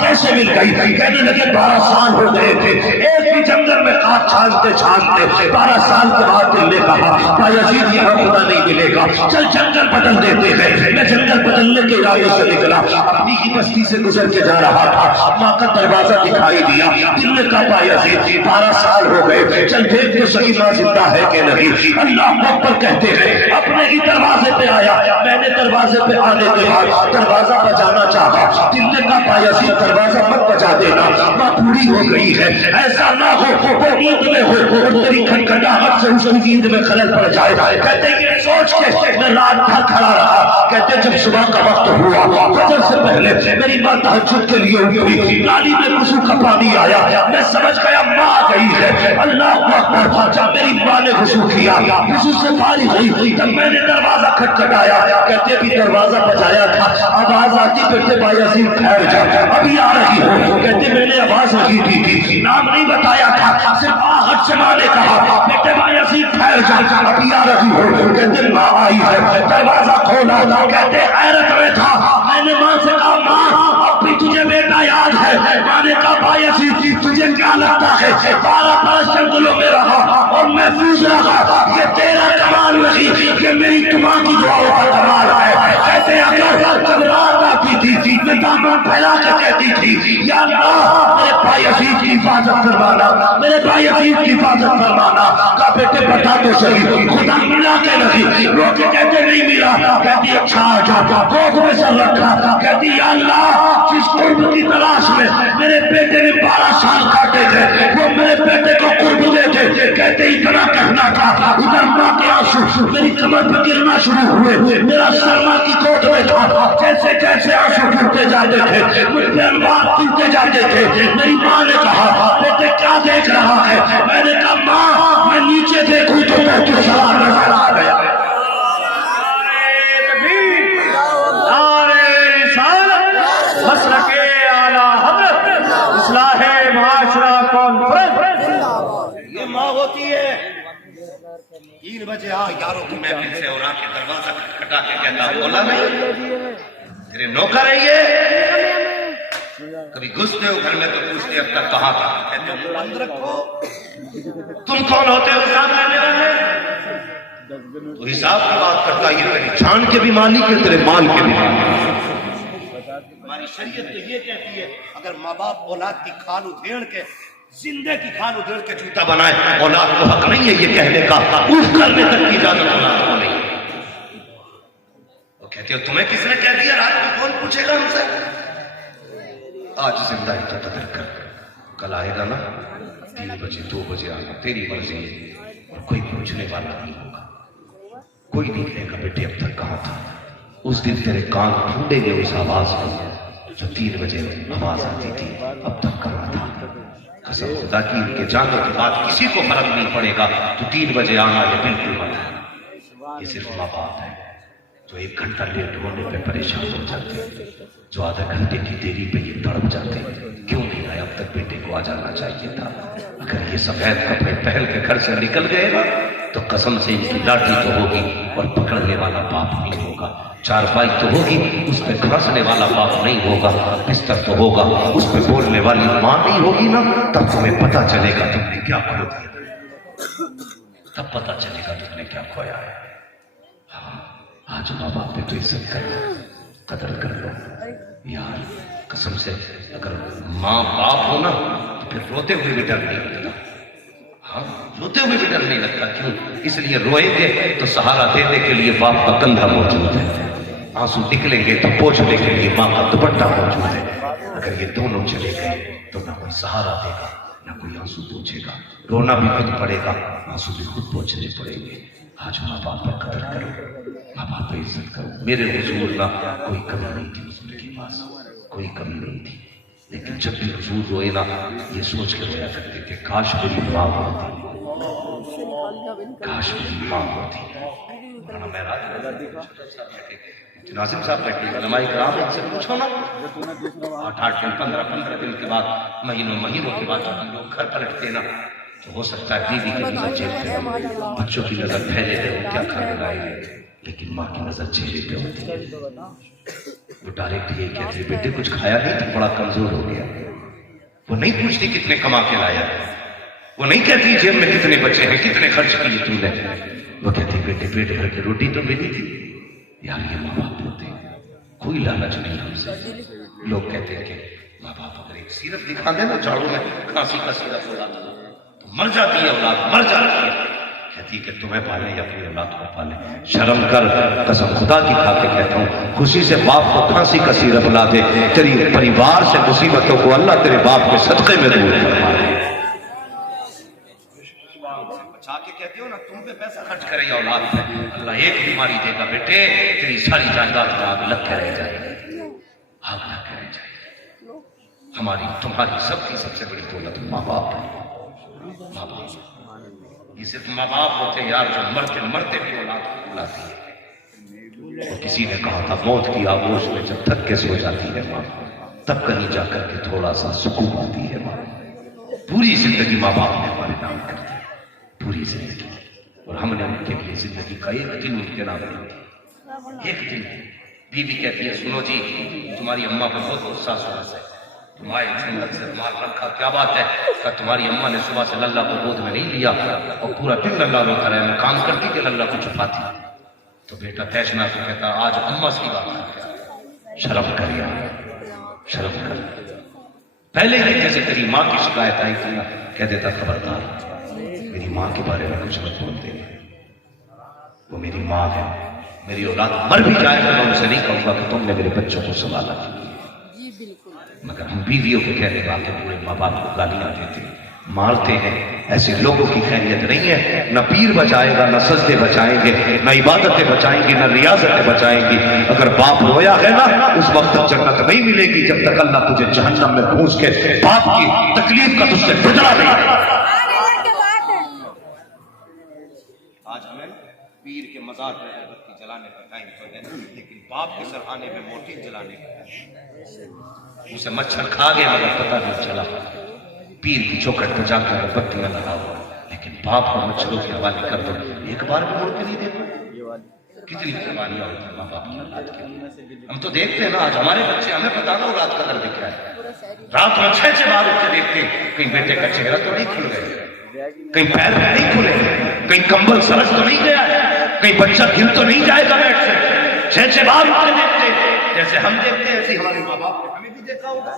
کیسے مل گئی؟ کہنے لگے 12 سال ہو گئے تھے ایک بھی جنگل میں کاٹ چھانتے چھانتے، 12 سال کے بعد دل نے کہا بایزید یہاں خدا نہیں ملے گا، چل جنگل بدل دیتے ہیں۔ میں جنگل بدلنے کے ارادے سے نکلا، اپنی ہی بستی سے گزر کے جا رہا تھا، ماں کا دروازہ دکھائی دیا، دل نے کہا بایزید 12 سال ہو گئے، چل دیکھ تو صحیح ماں زندہ ہے کہ نہیں۔ اللہ اکبر کہتے ہیں اپنے ہی دروازے پہ آیا، میں نے دروازے پہ آنے کے بعد دروازہ بجانا چاہا، دل نے کہا بایزید دروازہ مت بجا دینا، ماں بوڑھی ہو گئی ہے، ایسا نہ ہو وہ نیند میں ہو اور تیری کھٹکھٹاہٹ سے اس کی نیند میں خلل پڑ جائے۔ کہتے یہ سوچ کے میں رات بھر کھڑا رہا، کہتے جب صبح کا وقت ہوا فجر سے پہلے میری ماں تہجد کے لیے اٹھی، نالی میں وضو کا پانی آیا، میں سمجھ گیا ماں آ گئی ہے۔ اللہ اکبر، جب میری ماں نے وضو کیا، وضو سے فارغ ہوئی، تب میں نے دروازہ کھٹکھٹایا، کہتے بھی دروازہ بجایا تھا، آواز آتی بیٹے بایزید ٹھہر جا ابھی آ رہی ہو، کہتے میں نے آواز نہیں دی تھی، نام نہیں بتایا تھا، صرف آہٹ سے ماں نے کہا بیٹے بایزید ٹھہر جا ابھی آ رہی ہو، کہتے ماں آئی ہے، دروازہ کھولا، کہتے حیرت میں تھا، میں نے ماں سے کہا ماں اب بھی تجھے بیٹا یاد ہے؟ ماں نے کہا بایزید تجھے کیا لگتا ہے 12 برس جنگلوں میں رہا اور محفوظ رہا، یہ تیرا کمال نہیں، یہ میری ماں کی دعاؤں کا کمال ہے۔ کہتے اگر جب رات آتی تھی میں دامن پھیلا کے کہتی تھی یا اللہ میرے بایزید کی حفاظت فرمانا، میرے بایزید کی حفاظت فرمانا۔ کہا بیٹے بتا تو صحیح خدا ملا کے نہیں؟ روکے کہتے نہیں ملا، کہتی اچھا جا گود میں سر رکھا، کہتی یا اللہ جس قرب کی تلاش میں میرے بیٹے نے 12 سال کاٹے تھے وہ میرے بیٹے کو قرب دے دے۔ کہتے اتنا کہنا تھا ادھر ماں کے آنسو میری کمر پہ گرنا شروع ہوئے، میرا سر ماں کی گود میں تھا، جیسے جیسے آنسو ٹوٹتے جاتے تھے مجھ پہ انوار ٹوٹتے جاتے تھے۔ میری ماں نے کہا بیٹے کیا دیکھ رہا ہے؟ میں نے کہا ماں میں نیچے دیکھوں تو میں تو سوار نظر آ گیا۔ مسلک اعلیٰ حضرت اصلاح معاشرہ کانفرنس، یہ ماں ہوتی ہے 3 بجے آ یاروں کی محفل سے اور آ کے دروازہ کھٹکھٹا کے کہتا بولا نہیں تیرے نوکر ہے یہ، کبھی گھستے ہو گھر میں تو پوچھتے اب تک کہاں تھا، کہتے ہو بند رکھو، تم کون ہوتے ہو حساب لینے والے؟ تو حساب کی بات کرتا یہ تیری جان کے بھی مالک ہے تیرے مال کے بھی مالک ہے۔ ہماری شریعت تو یہ کہتی ہے اگر ماں باپ اولاد کی کھال ادھیڑ کے زندے کی کھال ادھیڑ کے جوتا بنائے، اولاد کو حق نہیں ہے یہ کہنے کا اف کرنے تک کی اجازت اولاد کو نہیں ہے۔ وہ کہتے ہو تمہیں کس نے کہہ دیا، رات میں کون پوچھے گا ہم سے؟ آج زندہ ہی تو قدر کر، کل آئے گا نا 3 بجے 2 بجے آنا، تیری مرضی ہے، اور کوئی پوچھنے والا نہیں ہوگا، کوئی نہیں کہے گا بیٹے اب تک کہاں تھا۔ اس دن تیرے کان ڈھونڈیں گے اس آواز کو جو 3 بجے آواز آتی تھی اب تک کہاں تھا۔ قسم خدا کی ان کے جانے کے بعد کسی کو فرق نہیں پڑے گا تو 3 بجے آنا یہ بالکل مت ہے، یہ صرف ماں باپ ہے جو 1 گھنٹہ لیٹ ہونے پہ پریشان ہو جاتے ہیں، جو آدھا گھنٹے کی دیری پہ یہ تڑپ جاتے ہیں، کیوں نہیں آیا اب تک، بیٹے کو آ جانا چاہیے تھا۔ اگر یہ سفید کپڑے پہن کے گھر سے نکل گئے نا تو قسم سے ان کی لاٹھی تو ہوگی اور پکڑنے والا باپ نہیں ہوگا، چارپائی تو ہوگی اس پہ گھسنے والا باپ نہیں ہوگا، بستر تو ہوگا اس پہ بولنے والی ماں نہیں ہوگی نا، تب تمہیں پتا چلے گا تم نے کیا کھو دیا، تب پتا چلے گا تم نے کیا کھویا ہے۔ ہاں آج ماں باپ پہ تو عزت کر لو، قدر کر لو یار، قسم سے اگر ماں باپ ہو نا تو پھر روتے ہوئے بھی ڈر نہیں لگتا، ہاں روتے ہوئے بھی ڈر نہیں لگتا، کیوں؟ اس لیے روئیں گے تو سہارا دینے کے لیے باپ کا کندھا موجود ہے، آنسو نکلیں گے تو پوچھنے کے لیے ماں کا دوپٹہ موجود ہے۔ اگر یہ دونوں چلے گئے تو نہ کوئی سہارا دے گا نہ کوئی آنسو پوچھے گا، رونا بھی خود پڑے گا، آنسو بھی خود پوچھنے پڑیں گے۔ آج ماں باپ پر قدر کرو، ماں باپ پہ عزت کرو۔ میرے حضور نہ کوئی کمی نہیں تھی حضور کے پاس، کوئی کمی نہیں تھی، لیکن جب بھی حضور روئے نا یہ سوچ کے رویا کرتے تھے کاش میری ماں ہوتی، کاش میری ماں ہوتی۔ ناظم صاحب بیٹھے علماء کرام ان سے پوچھو نا، 8 دن 15 دن کے بعد مہینوں کے بعد جب ہم لوگ گھر پلٹتے نا تو ہو سکتا ہے بیوی کی نظر چہرے پہ، بچوں کی نظر پھیلے پہ وہ کیا کھانے لائے، لیکن ماں کی نظر چہرے پہ ہوتی ہے۔ وہ ڈائریکٹ یہ کہتے بیٹے کچھ کھایا نہیں تو بڑا کمزور ہو گیا، وہ نہیں پوچھتی کتنے کما کے لایا، وہ نہیں کہتی جیب میں کتنے بچے ہیں کتنے خرچ کیے تم نے، وہ کہتی بیٹے پیٹ بھر کے روٹی تو ملی تھی۔ یار یہ ماں باپ ہوتے ہیں، کوئی لالچ نہیں ہم سے۔ لوگ کہتے ہیں کہ ماں باپ اگر ایک سیرپ دکھا دے نا جھاڑو میں کھانسی کا سیرپ ہو جاتا تو مر جاتی ہے اولاد، مر جاتی ہے۔ کہتی کہ تمہیں پالیں یا اپنی اولاد کو پالیں، شرم کر، قسم خدا کی کھا کے کہتا ہوں، خوشی سے باپ کو کھانسی کا سیرپ لا دے، تیری پریوار سے مصیبتوں کو اللہ تیرے باپ کے صدقے میں دور فرما دے۔ بچا کے کہتے ہو نا تم پہ پیسہ خرچ کرے یا اولاد پہ، اللہ ایک بیماری دے گا بیٹے تیری ساری جائیداد میں آگ لگ کے رہ جائے گی، آگ لگ کے رہ جائے گی۔ ہماری تمہاری سب سے بڑی دولت ماں باپ ہے، ماں باپ۔ یہ صرف ماں باپ ہوتے یار جو مرتے بھی اولاد کو بلاتی ہے۔ اور کسی نے کہا تھا موت کی آغوش میں جب تھک کے سو جاتی ہے ماں تب کہیں جا کر کے تھوڑا سا سکون آتی ہے ماں۔ پوری زندگی ماں باپ نے ہمارے نام کر دی، پوری زندگی، اور ہم نے ان کے لیے زندگی کا ایک دن ان کے نام کر دیا، ایک دن۔ بیوی کہتی ہے سنو جی تمہاری اماں پہ بہت غصہ ہے، تمہارے زندگی سے مال رکھا، کیا بات ہے؟ کہ تمہاری اماں نے صبح سے للہ کو گود میں نہیں لیا اور پورا دن للہ روتا رہے، میں کام کرتی کہ للہ کو چھپاتی۔ تو بیٹا تیشنا کو کہتا آج اماں سے بات کرتا، شرم کر یار، شرم کر۔ پہلے ہی جیسے تیری ماں کی شکایت آئی تھی نا کہہ دیتا خبردار میری ماں کے بارے میں کچھ مت بولتے، وہ میری ماں ہے، میری اولاد مر بھی جائے تو میں ان سے نہیں کہوں گا کہ تم نے میرے بچوں کو سنبھالا، مگر ہم بیویوں کے کہنے کا کہ پورے ماں باپ کو گالیاں دیتے مارتے ہیں۔ ایسے لوگوں کی خیریت نہیں ہے، نہ پیر بچائے گا، نہ سجدے بچائیں گے، نہ عبادتیں بچائیں گی، نہ ریاضتیں بچائیں گی۔ اگر باپ رویا ہے نا اس وقت تک جنت نہیں ملے گی جب تک اللہ تجھے جہنم میں پھونس کے باپ کی تکلیف کا تجھ سے بدلہ نہیں۔ آج ہمیں پیر کے مزار پہ بتی جلانے کا ٹائم تو ہے، لیکن باپ کے سرحانے پہ موٹی جلانے کا اسے مچھر کھا گیا مگر پتہ نہیں چلا۔ پیر کی چوکھٹ پہ جا کر بتیاں لگاؤ، لیکن باپ کو مچھروں کے حوالے کر دو، ایک بار بھی مڑ کے نہیں دیکھو۔ کتنی قربانیاں ہوتی ہیں ماں باپ کی اولاد کے لیے۔ ہم تو دیکھتے ہیں نا آج ہمارے بچے، ہمیں پتا نا اولاد کا در دکھ رہا ہے، رات میں 6 بار اٹھ کے دیکھتے ہیں کہیں بیٹے کا چہرہ تو نہیں کھل گیا، کہیں پیر نہیں کھلے، کہیں کمبل سرس تو نہیں گیا، کہیں بچہ گر تو نہیں جائے گا بیٹھ سے۔ 6 بار اٹھ کے دیکھتے ہیں، جیسے ہم دیکھتے ہیں ایسے ہمارے ماں باپ نے ہمیں بھی دیکھا ہوگا۔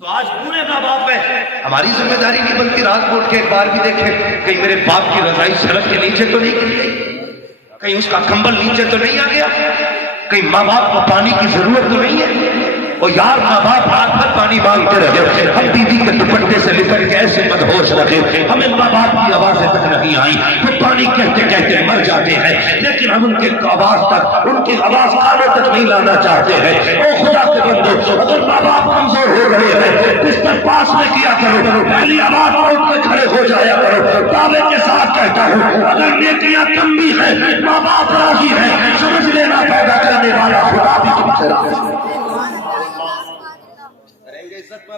تو آج پورے ماں باپ ہے، ہماری ذمہ داری نہیں بنتی رات کو اٹھ کے ایک بار بھی دیکھیں کہیں میرے باپ کی رضائی سڑک کے نیچے تو نہیں گر گئی، کہیں اس کا کمبل نیچے تو نہیں آ گیا، کہیں ماں باپ کو پانی کی ضرورت تو نہیں ہے۔ اور یار ماں باپ رات بھر پانی مانگتے رہے، ہم بیوی کے دوپٹے سے لپٹ کے ایسے مدہوش رہے، ہمیں ماں باپ کی آوازیں تک نہیں آئی، وہ پانی کہتے کہتے مر جاتے ہیں، لیکن ہم ان کی آواز تک، ان کی آواز کھانے تک نہیں لانا چاہتے ہیں۔ او خدا کے بندو اگر ماں باپ کمزور ہو رہے ہیں بستر پاس میں کیا کرو، پہلی آواز اٹھ کے کھڑے ہو جایا کرو۔ دعوے کے ساتھ کہتا ہوں اگر نیکیاں کم بھی ہیں ماں باپ راضی ہیں،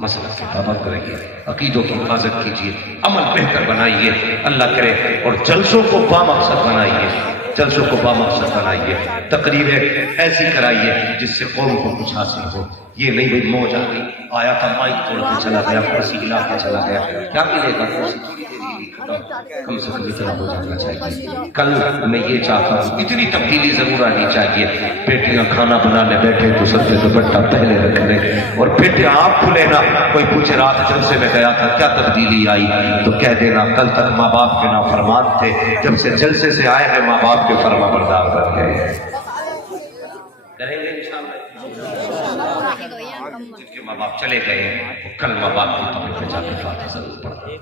مسلک کے پابند رہیے، عقیدوں کی حفاظت کیجیے، عمل بہتر بنائیے، اللہ کرے، اور جلسوں کو بامقصد بنائیے، جلسوں کو بامقصد بنائیے، تقریریں ایسی کرائیے جس سے قوم کو کچھ حاصل ہو۔ یہ نہیں بھئی موج آ گئی، آیا تھا مائک توڑ کے چلا گیا، کرسی ہلا کے چلا گیا، کیا ملے گا؟ کرسی تھوڑی دیر ہی کم سے کم اتنا ہو جانا چاہیے۔ کل میں یہ چاہتا ہوں، اتنی تبدیلی ضرور آنی چاہیے، بیٹیاں کھانا بنانے بیٹھے تو سر پہ دوپٹہ پہلے رکھ لیں، اور بیٹے آپ کھلے نا، کوئی پوچھے رات جلسے میں گیا تھا کیا تبدیلی آئی، تو کہہ دینا کل تک ماں باپ کے نافرمان تھے، جب سے جلسے سے آئے ہیں ماں باپ کے فرما بردار بن گئے ہیں۔ کریں گے انشاءاللہ؟ جن کے ماں باپ چلے گئے ہیں وہ کل ماں باپ کی قبر پہ جا کے فاتحہ ضرور پڑھا۔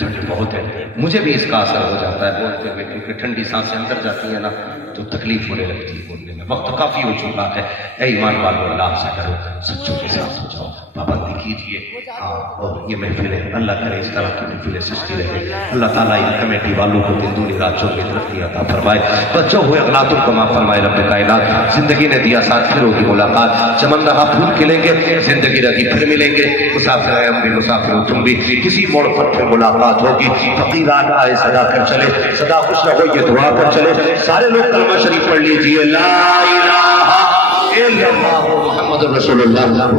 ٹھنڈ بہت ہے، مجھے بھی اس کا اثر ہو جاتا ہے بولتے ہوئے، کیونکہ ٹھنڈی سانسیں اندر جاتی ہیں نا تو تکلیف ہونے لگتی ہے بولنے میں۔ وقت کافی ہو چکا ہے، اے ایمان والو اللہ سے کرو، سچوں کے ساتھ ہو جاؤ، پابندی کیجیے۔ ہاں، اور یہ محفلیں اللہ کرے اس طرح کی محفلیں سجتی رہے، اللہ تعالیٰ ان کمیٹی والوں کو دن دنیا راتوں میں ترقی عطا فرمائے، بچوں ہوئے اغلاطوں کو معاف فرمائے رب کائنات۔ زندگی نے دیا ساتھ پھر ہوگی ملاقات، چمن رہا پھول کھلیں گے، زندگی رہی پھر ملیں گے، مسافر ہیں ہم بھی مسافر ہو تم بھی، کسی موڑ پر پھر ملاقات ہوگی۔ فقیران آئے صدا کر چلے، صدا خوش رہو یہ دعا کر چلے، سارے لوگ کلمہ شریف پڑھ لیجیے، لا الہ الا اللہ محمد رسول اللہ،